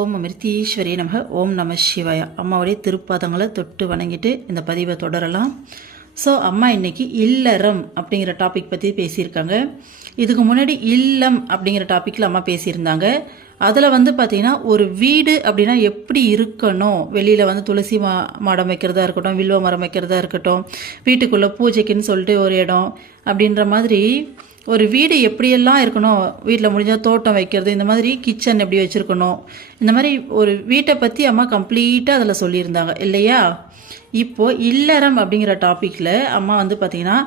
ஓம் அமிர்தீஸ்வரி நமக. ஓம் நம சிவாய. அம்மாவுடைய திருப்பாதங்களை தொட்டு வணங்கிட்டு இந்த பதிவை தொடரலாம். ஸோ அம்மா இன்னைக்கு இல்லறம் அப்படிங்கிற டாபிக் பற்றி பேசியிருக்காங்க. இதுக்கு முன்னாடி இல்லம் அப்படிங்கிற டாப்பிக்கில் அம்மா பேசியிருந்தாங்க. அதில் பார்த்தீங்கன்னா ஒரு வீடு அப்படின்னா எப்படி இருக்கணும், வெளியில் துளசி மாடம் வைக்கிறதா இருக்கட்டும், வில்வ மரம் வைக்கிறதா இருக்கட்டும், வீட்டுக்குள்ளே பூஜைக்குன்னு சொல்லிட்டு ஒரு இடம் அப்படின்ற மாதிரி ஒரு வீடு எப்படியெல்லாம் இருக்கணும், வீட்டில் முடிஞ்சால் தோட்டம் வைக்கிறது, இந்த மாதிரி கிச்சன் எப்படி வச்சுருக்கணும், இந்த மாதிரி ஒரு வீட்டை பற்றி அம்மா கம்ப்ளீட்டாக அதில் சொல்லியிருந்தாங்க இல்லையா. இப்போது இல்லறம் அப்படிங்கிற டாப்பிக்கில் அம்மா பார்த்திங்கன்னா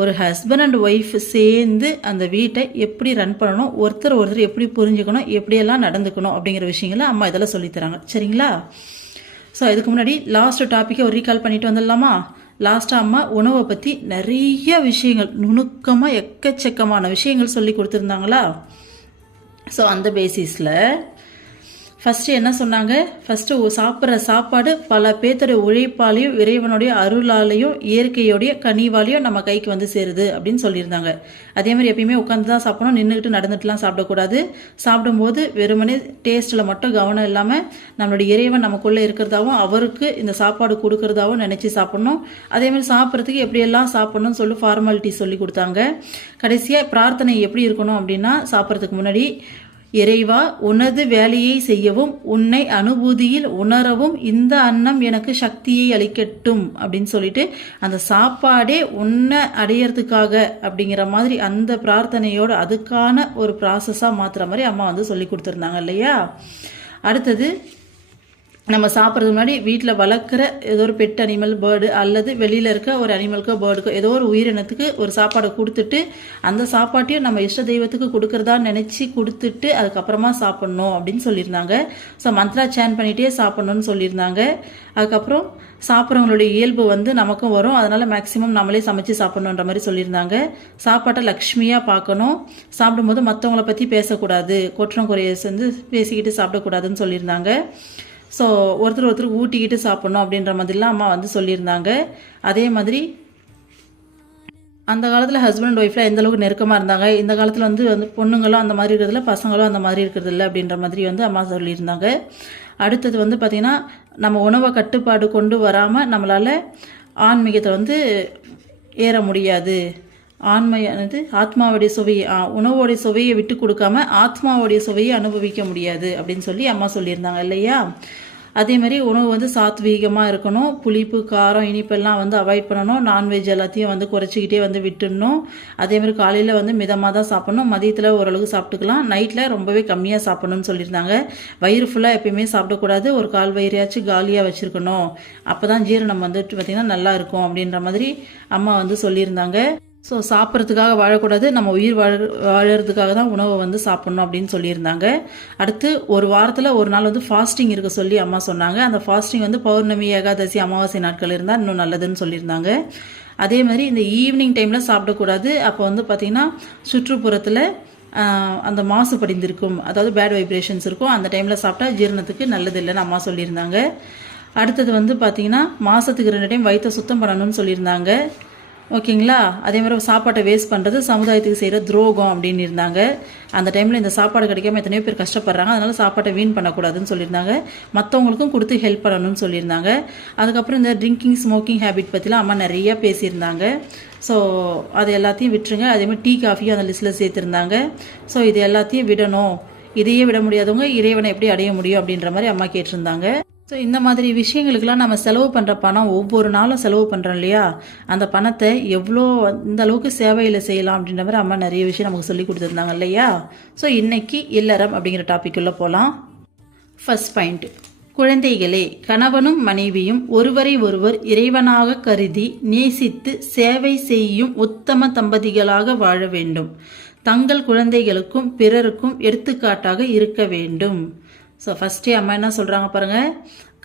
ஒரு ஹஸ்பண்ட் அண்ட் ஒய்ஃப் சேர்ந்து அந்த வீட்டை எப்படி ரன் பண்ணணும், ஒருத்தர் எப்படி புரிஞ்சுக்கணும், எப்படியெல்லாம் நடந்துக்கணும் அப்படிங்கிற விஷயங்களை அம்மா இதெல்லாம் சொல்லித்தராங்க. சரிங்களா. ஸோ இதுக்கு முன்னாடி லாஸ்ட் டாப்பிக்கை ஒரு ரீகால் பண்ணிட்டு வந்துடலாமா. லாஸ்ட்டாக அம்மா உணவை பற்றி நிறைய விஷயங்கள் நுணுக்கமாக எக்கச்சக்கமான விஷயங்கள் சொல்லி கொடுத்துருந்தாங்களா. ஸோ அந்த பேசிஸில் ஃபஸ்ட்டு என்ன சொன்னாங்க, ஃபஸ்ட்டு சாப்பிட்ற சாப்பாடு பல பேர்த்தோட உழைப்பாலையும் இறைவனுடைய அருளாலையும் இயற்கையோடைய கனிவாலையும் நம்ம கைக்கு சேருது அப்படின்னு சொல்லியிருந்தாங்க. அதே மாதிரி எப்பயுமே உட்காந்து தான் சாப்பிடணும், நின்றுக்கிட்டு நடந்துட்டுலாம் சாப்பிடக்கூடாது. சாப்பிடும்போது வெறுமனே டேஸ்ட்டில் மட்டும் கவனம் இல்லாமல் நம்மளுடைய இறைவன் நமக்குள்ளே இருக்கிறதாவும் அவருக்கு இந்த சாப்பாடு கொடுக்கறதாவும் நினச்சி சாப்பிடணும். அதே மாதிரி சாப்பிட்றதுக்கு எப்படியெல்லாம் சாப்பிடணும்னு சொல்லி ஃபார்மாலிட்டி சொல்லி கொடுத்தாங்க. கடைசியாக பிரார்த்தனை எப்படி இருக்கணும் அப்படின்னா, சாப்பிட்றதுக்கு முன்னாடி இறைவா உனது வேலையை செய்யவும் உன்னை அனுபூதியில் உணரவும் இந்த அன்னம் எனக்கு சக்தியை அளிக்கட்டும் அப்படின்னு சொல்லிட்டு அந்த சாப்பாடே உன்னை அடையிறதுக்காக அப்படிங்கிற மாதிரி அந்த பிரார்த்தனையோட அதுக்கான ஒரு ப்ராசஸாக மாற்றுற மாதிரி அம்மா சொல்லி கொடுத்துருந்தாங்க இல்லையா. அடுத்தது நம்ம சாப்பிட்றதுக்கு முன்னாடி வீட்டில் வளர்க்குற ஏதோ ஒரு பெட் அனிமல், பேர்டு அல்லது வெளியில் இருக்க ஒரு அனிமலுக்கோ பேர்டுக்கோ ஏதோ ஒரு உயிரினத்துக்கு ஒரு சாப்பாடை கொடுத்துட்டு அந்த சாப்பாட்டையும் நம்ம இஷ்ட தெய்வத்துக்கு கொடுக்குறதா நினச்சி கொடுத்துட்டு அதுக்கப்புறமா சாப்பிட்ணும் அப்படின்னு சொல்லியிருந்தாங்க. ஸோ மந்த்ரா சேன் பண்ணிகிட்டே சாப்பிட்ணுன்னு சொல்லியிருந்தாங்க. அதுக்கப்புறம் சாப்பிட்றவங்களுடைய இயல்பு நமக்கும் வரும், அதனால் மேக்ஸிமம் நம்மளே சமைச்சு சாப்பிட்ணுன்ற மாதிரி சொல்லியிருந்தாங்க. சாப்பாட்டை லக்ஷ்மியாக பார்க்கணும், சாப்பிடும்போது மற்றவங்கள பற்றி பேசக்கூடாது, குற்றம் குறைய பேசிக்கிட்டு சாப்பிடக்கூடாதுன்னு சொல்லியிருந்தாங்க. ஸோ ஒருத்தர் ஊட்டிக்கிட்டு சாப்பிட்ணும் அப்படின்ற மாதிரிலாம் அம்மா சொல்லியிருந்தாங்க. அதே மாதிரி அந்த காலத்தில் ஹஸ்பண்ட் அண்ட் ஒய்ஃபில் எந்தளவுக்கு நெருக்கமாக இருந்தாங்க, இந்த காலத்தில் பொண்ணுங்களும் அந்த மாதிரி இருக்கிறதில்ல, பசங்களும் அந்த மாதிரி இருக்கிறதில்ல அப்படின்ற மாதிரி அம்மா சொல்லியிருந்தாங்க. அடுத்தது பார்த்திங்கன்னா நம்ம உணவை கட்டுப்பாடு கொண்டு வராமல் நம்மளால் ஆன்மீகத்தை ஏற முடியாது. ஆன்மையானது ஆத்மாவுடைய சுவையை, உணவோடைய சுவையை விட்டு கொடுக்காம ஆத்மாவுடைய சுவையை அனுபவிக்க முடியாது அப்படின்னு சொல்லி அம்மா சொல்லியிருந்தாங்க இல்லையா. அதே மாதிரி உணவு சாத்வீகமாக இருக்கணும், புளிப்பு காரம் இனிப்பெல்லாம் அவாய்ட் பண்ணணும், நான்வெஜ் எல்லாத்தையும் குறைச்சிக்கிட்டே விட்டுடணும். அதே மாதிரி காலையில் மிதமாக தான் சாப்பிடணும், மதியத்தில் ஓரளவுக்கு சாப்பிட்டுக்கலாம், நைட்டில் ரொம்பவே கம்மியாக சாப்பிடணும்னு சொல்லியிருந்தாங்க. வயிறு ஃபுல்லாக எப்பயுமே சாப்பிடக்கூடாது, ஒரு கால் வயிறையாச்சும் காலியாக வச்சுருக்கணும், அப்போ தான் ஜீரணம் பார்த்திங்கன்னா நல்லா இருக்கும் அப்படின்ற மாதிரி அம்மா சொல்லியிருந்தாங்க. ஸோ சாப்பிட்றதுக்காக வாழக்கூடாது, நம்ம உயிர் வாழறதுக்காக தான் உணவை சாப்பிட்ணும் அப்படின்னு சொல்லியிருந்தாங்க. அடுத்து ஒரு வாரத்தில் ஒரு நாள் ஃபாஸ்டிங் இருக்க சொல்லி அம்மா சொன்னாங்க. அந்த ஃபாஸ்டிங் பௌர்ணமி, ஏகாதசி, அமாவாசை நாட்கள் இருந்தால் இன்னும் நல்லதுன்னு சொல்லியிருந்தாங்க. அதே மாதிரி இந்த ஈவினிங் டைமில் சாப்பிடக்கூடாது. அப்போ பார்த்திங்கன்னா சுற்றுப்புறத்தில் அந்த மாசு படிந்திருக்கும், அதாவது பேட் வைப்ரேஷன்ஸ் இருக்கும், அந்த டைமில் சாப்பிட்டா ஜீரணத்துக்கு நல்லது இல்லைன்னு அம்மா சொல்லியிருந்தாங்க. அடுத்தது பார்த்திங்கன்னா மாதத்துக்கு 2 டைம் வயிற்றை சுத்தம் பண்ணணும்னு சொல்லியிருந்தாங்க. ஓகேங்களா. அதே மாதிரி சாப்பாட்டை வேஸ்ட் பண்ணுறது சமுதாயத்துக்கு செய்கிற துரோகம் அப்படின்னு இருந்தாங்க. அந்த டைமில் இந்த சாப்பாடு கிடைக்காம எத்தனையோ பேர் கஷ்டப்படுறாங்க, அதனால் சாப்பாட்டை வீண் பண்ணக்கூடாதுன்னு சொல்லியிருந்தாங்க. மற்றவங்களுக்கும் கொடுத்து ஹெல்ப் பண்ணணும்னு சொல்லியிருந்தாங்க. அதுக்கப்புறம் இந்த ட்ரிங்கிங் ஸ்மோக்கிங் ஹேபிட் பற்றிலாம் அம்மா நிறையா பேசியிருந்தாங்க. ஸோ அது எல்லாத்தையும் விட்டுருங்க. அதேமாதிரி டீ காஃபியும் அந்த லிஸ்ட்டில் சேர்த்துருந்தாங்க. ஸோ இது எல்லாத்தையும் விடணும், இதையே விட முடியாதவங்க இறைவனை எப்படி அடைய முடியும் அப்படின்ற மாதிரி அம்மா கேட்டிருந்தாங்க. ஸோ இந்த மாதிரி விஷயங்களுக்கெல்லாம் நம்ம செலவு பண்ணுற பணம் ஒவ்வொரு நாளும் செலவு பண்ணுறோம் இல்லையா, அந்த பணத்தை எவ்வளோ இந்த அளவுக்கு சேவையில் செய்யலாம் அப்படின்ற மாதிரி அம்மா நிறைய விஷயம் நமக்கு சொல்லி கொடுத்துருந்தாங்க இல்லையா. ஸோ இன்னைக்கு இல்லறம் அப்படிங்கிற டாபிக்குள்ளே போகலாம். ஃபர்ஸ்ட் பாயிண்ட், குழந்தைகளே, கணவனும் மனைவியும் ஒருவரை ஒருவர் இறைவனாக கருதி நேசித்து சேவை செய்யும் உத்தம தம்பதிகளாக வாழ வேண்டும். தங்கள் குழந்தைகளுக்கும் பிறருக்கும் எடுத்துக்காட்டாக இருக்க வேண்டும். ஸோ ஃபஸ்ட்டே அம்மா என்ன சொல்கிறாங்க பாருங்கள்,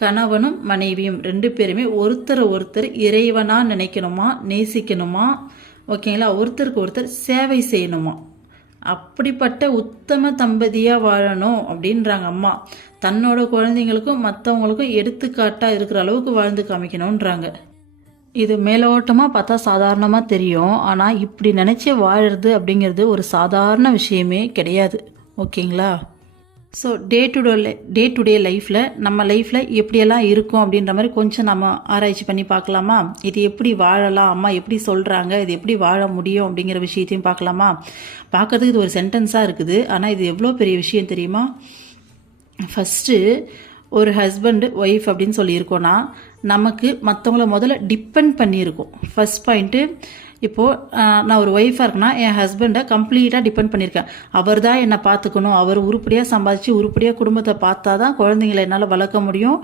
கணவனும் மனைவியும் 2 பேருமே ஒருத்தர் இறைவனாக நினைக்கணுமா, நேசிக்கணுமா, ஓகேங்களா, ஒருத்தருக்கு ஒருத்தர் சேவை செய்யணுமா, அப்படிப்பட்ட உத்தம தம்பதியாக வாழணும் அப்படின்றாங்க அம்மா. தன்னோட குழந்தைங்களுக்கும் மற்றவங்களுக்கும் எடுத்துக்காட்டாக இருக்கிற அளவுக்கு வாழ்ந்து காமிக்கணுன்றாங்க. இது மேலோட்டமாக பார்த்தா சாதாரணமாக தெரியும், ஆனால் இப்படி நினச்சி வாழறது அப்படிங்கிறது ஒரு சாதாரண விஷயமே கிடையாது. ஓகேங்களா. ஸோ டே டு டே லைஃப்பில் நம்ம லைஃப்பில் எப்படியெல்லாம் இருக்கும் அப்படின்ற மாதிரி கொஞ்சம் நம்ம ஆராய்ச்சி பண்ணி பார்க்கலாமா? இது எப்படி வாழலாம், அம்மா எப்படி சொல்கிறாங்க, இது எப்படி வாழ முடியும் அப்படிங்கிற விஷயத்தையும் பார்க்கலாமா? பார்க்கறதுக்கு இது ஒரு சென்டென்ஸாக இருக்குது, ஆனால் இது எவ்வளோ பெரிய விஷயம் தெரியுமா? ஃபஸ்ட்டு ஒரு ஹஸ்பண்டு ஒய்ஃப் அப்படின்னு சொல்லியிருக்கோன்னா நமக்கு மற்றவங்கள முதல்ல டிபெண்ட் பண்ணியிருக்கோம். ஃபஸ்ட் பாயிண்ட்டு, இப்போது நான் ஒரு ஒய்ஃபாக இருக்கேன்னா என் ஹஸ்பண்டை கம்ப்ளீட்டாக டிபெண்ட் பண்ணியிருக்கேன். அவர் தான் என்னை பார்த்துக்கணும், அவர் உருப்படியாக சம்பாதிச்சு உருப்படியாக குடும்பத்தை பார்த்தா தான் குழந்தைங்களை என்னால் வளர்க்க முடியும்.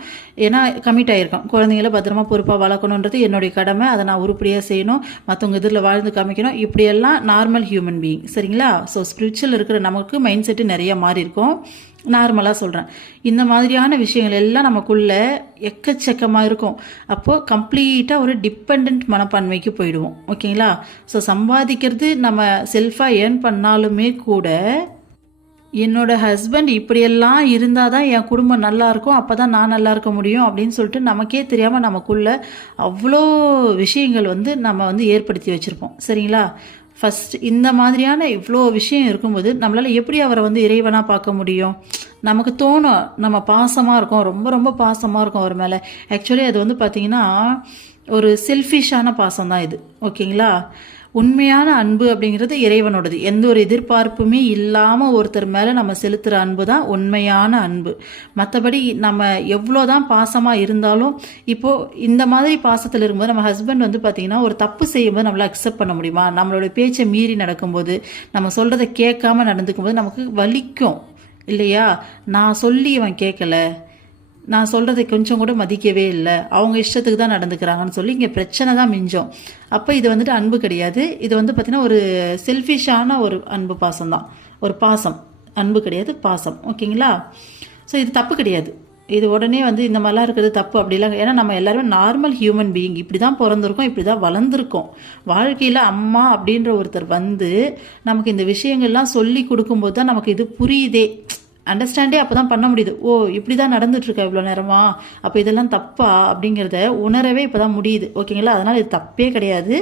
ஏன்னா கமிட் ஆகியிருக்கேன், குழந்தைங்கள பத்திரமா பொறுப்பாக வளர்க்கணுன்றது என்னுடைய கடமை, அதை நான் உருப்படியாக செய்யணும், மற்றவங்க இதில் வாழ்ந்து காமிக்கணும். இப்படியெல்லாம் நார்மல் ஹியூமன் பீயிங், சரிங்களா? ஸோ ஸ்பிரிச்சுவல் இருக்கிற நமக்கு மைண்ட் செட்டு நிறைய மாறி இருக்கும். நார்மலாக சொல்கிறேன். இந்த மாதிரியான விஷயங்கள் எல்லாம் நமக்குள்ள எக்கச்சக்கமாக இருக்கும். அப்போது கம்ப்ளீட்டாக ஒரு டிபெண்ட் மனப்பான்மைக்கு போயிடுவோம். ஓகேங்களா? ஸோ சம்பாதிக்கிறது நம்ம செல்ஃபாக ஏர்ன் பண்ணாலுமே கூட என்னோட ஹஸ்பண்ட் இப்படியெல்லாம் இருந்தால் தான் என் குடும்பம் நல்லாயிருக்கும், அப்போ தான் நான் நல்லா இருக்க முடியும் அப்படின்னு சொல்லிட்டு நமக்கே தெரியாமல் நமக்குள்ள அவ்வளோ விஷயங்கள் நம்ம ஏற்படுத்தி வச்சுருப்போம். சரிங்களா? ஃபஸ்ட் இந்த மாதிரியான இவ்வளோ விஷயம் இருக்கும்போது நம்மளால் எப்படி அவரை இறைவனாக பார்க்க முடியும்? நமக்கு தோணும், நம்ம பாசமாக இருக்கோம், ரொம்ப ரொம்ப பாசமாக இருக்கும் அவர் மேலே. ஆக்சுவலி அது பார்த்திங்கன்னா ஒரு செல்ஃபிஷான பாசம் தான் இது. ஓகேங்களா? உண்மையான அன்பு அப்படிங்கிறது இறைவனோடது. எந்த ஒரு எதிர்பார்ப்புமே இல்லாமல் ஒருத்தர் மேலே நம்ம செலுத்துகிற அன்பு தான் உண்மையான அன்பு. மற்றபடி நம்ம எவ்வளோ தான் பாசமாக இருந்தாலும், இப்போது இந்த மாதிரி பாசத்தில் இருக்கும்போது நம்ம ஹஸ்பண்ட் பார்த்திங்கன்னா ஒரு தப்பு செய்யும்போது நம்மளால் அக்செப்ட் பண்ண முடியுமா? நம்மளோட பேச்சை மீறி நடக்கும்போது, நம்ம சொல்கிறத கேட்காம நடந்துக்கும் போது நமக்கு வலிக்கும் இல்லையா? நான் சொல்லி இவன் கேட்கல, நான் சொல்கிறதை கொஞ்சம் கூட மதிக்கவே இல்லை, அவங்க இஷ்டத்துக்கு தான் நடந்துக்கிறாங்கன்னு சொல்லி இங்கே பிரச்சனை தான் மிஞ்சம். அப்போ இது அன்பு கிடையாது. இது பார்த்திங்கன்னா ஒரு செல்ஃபிஷான ஒரு அன்பு பாசம் தான். ஒரு பாசம், அன்பு கிடையாது, பாசம். ஓகேங்களா? ஸோ இது தப்பு கிடையாது. இது உடனே இந்த மாதிரிலாம் இருக்கிறது தப்பு அப்படிலாம். ஏன்னா நம்ம எல்லாருமே நார்மல் ஹியூமன் பீயிங், இப்படி தான் பிறந்திருக்கோம், இப்படி தான் வளர்ந்துருக்கோம். வாழ்க்கையில் அம்மா அப்படின்ற ஒருத்தர் நமக்கு இந்த விஷயங்கள்லாம் சொல்லி கொடுக்கும்போது தான் நமக்கு இது புரியுதே, அண்டர்ஸ்டாண்டே அப்போ தான் பண்ண முடியுது. ஓ, இப்படி தான் நடந்துட்டுருக்கா இவ்வளோ நேரமா, அப்போ இதெல்லாம் தப்பா அப்படிங்கிறத உணரவே இப்போ தான் முடியுது. ஓகேங்களா? அதனால் இது தப்பே கிடையாது.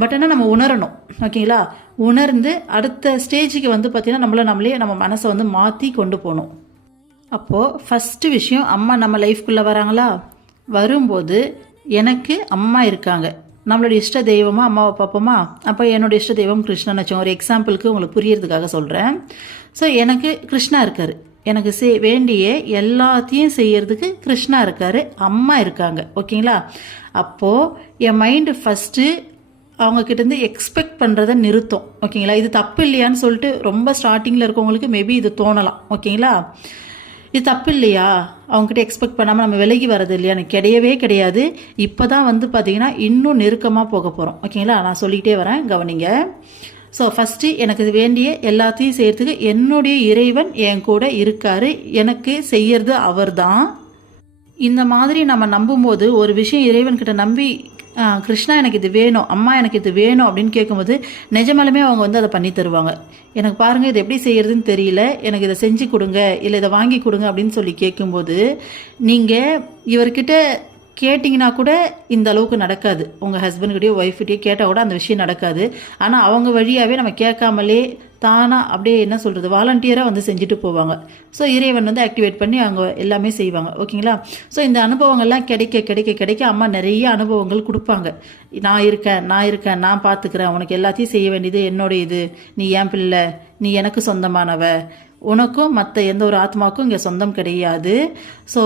பட் ஆனால் நம்ம உணரணும். ஓகேங்களா? உணர்ந்து அடுத்த ஸ்டேஜுக்கு பார்த்திங்கன்னா நம்மளே நம்ம மனசை மாற்றி கொண்டு போகணும். அப்போது ஃபஸ்ட்டு விஷயம், அம்மா நம்ம லைஃப்குள்ளே வராங்களா? வரும்போது எனக்கு அம்மா இருக்காங்க, நம்மளோட இஷ்ட தெய்வமாக அம்மாவை பார்ப்போமா? அப்போ என்னோடய இஷ்ட தெய்வம் கிருஷ்ணன் வச்சோம். ஒரு எக்ஸாம்பிளுக்கு உங்களுக்கு புரியறதுக்காக சொல்கிறேன். ஸோ எனக்கு கிருஷ்ணா இருக்கார், எனக்கு வேண்டிய எல்லாத்தையும் செய்யறதுக்கு கிருஷ்ணா இருக்கார், அம்மா இருக்காங்க. ஓகேங்களா? அப்போது என் மைண்டு ஃபஸ்ட்டு அவங்கக்கிட்டேருந்து எக்ஸ்பெக்ட் பண்ணுறதை நிறுத்தும். ஓகேங்களா? இது தப்பு இல்லையான்னு சொல்லிட்டு ரொம்ப ஸ்டார்டிங்கில் இருக்கவங்களுக்கு மேபி இது தோணலாம். ஓகேங்களா? இது தப்பு இல்லையா, அவங்ககிட்ட எக்ஸ்பெக்ட் பண்ணாமல் நம்ம விலகி வரது இல்லையா? எனக்கு கிடையவே கிடையாது. இப்போ தான் பார்த்திங்கன்னா இன்னும் நெருக்கமாக போக போகிறோம். ஓகேங்களா? நான் சொல்லிக்கிட்டே வரேன், கவனிங்க. ஸோ ஃபஸ்ட்டு எனக்கு வேண்டிய எல்லாத்தையும் செய்கிறதுக்கு என்னுடைய இறைவன் என் கூட இருக்கார், எனக்கு செய்யறது அவர் தான். இந்த மாதிரி நம்ம நம்பும்போது, ஒரு விஷயம் இறைவன்கிட்ட நம்பி கிருஷ்ணா எனக்கு இது வேணும், அம்மா எனக்கு இது வேணும் அப்படின்னு கேட்கும்போது நிஜமாலுமே அவங்க அதை பண்ணி தருவாங்க. எனக்கு பாருங்கள், இது எப்படி செய்யறதுன்னு தெரியல, எனக்கு இதை செஞ்சு கொடுங்க, இல்லை இதை வாங்கி கொடுங்க அப்படின்னு சொல்லி கேட்கும்போது நீங்கள் இவர்கிட்ட கேட்டிங்கன்னா கூட இந்த அளவுக்கு நடக்காது. உங்கள் ஹஸ்பண்ட்கிட்டயோ ஒய்ஃப்கிட்டயோ கேட்டால் கூட அந்த விஷயம் நடக்காது. ஆனால் அவங்க வழியாகவே நம்ம கேட்காமலே தானாக அப்படியே என்ன சொல்கிறது, வாலண்டியராக செஞ்சுட்டு போவாங்க. ஸோ இறைவன் ஆக்டிவேட் பண்ணி அவங்க எல்லாமே செய்வாங்க. ஓகேங்களா? ஸோ இந்த அனுபவங்கள்லாம் கிடைக்க கிடைக்க கிடைக்க அம்மா நிறைய அனுபவங்கள் கொடுப்பாங்க. நான் இருக்கேன், நான் பார்த்துக்கிறேன், உனக்கு எல்லாத்தையும் செய்ய வேண்டியது என்னோட இது, நீ என் பிள்ளை, நீ எனக்கு சொந்தமானவ, உனக்கும் மற்ற எந்த ஒரு ஆத்மாவுக்கும் இங்கே சொந்தம் கிடையாது. ஸோ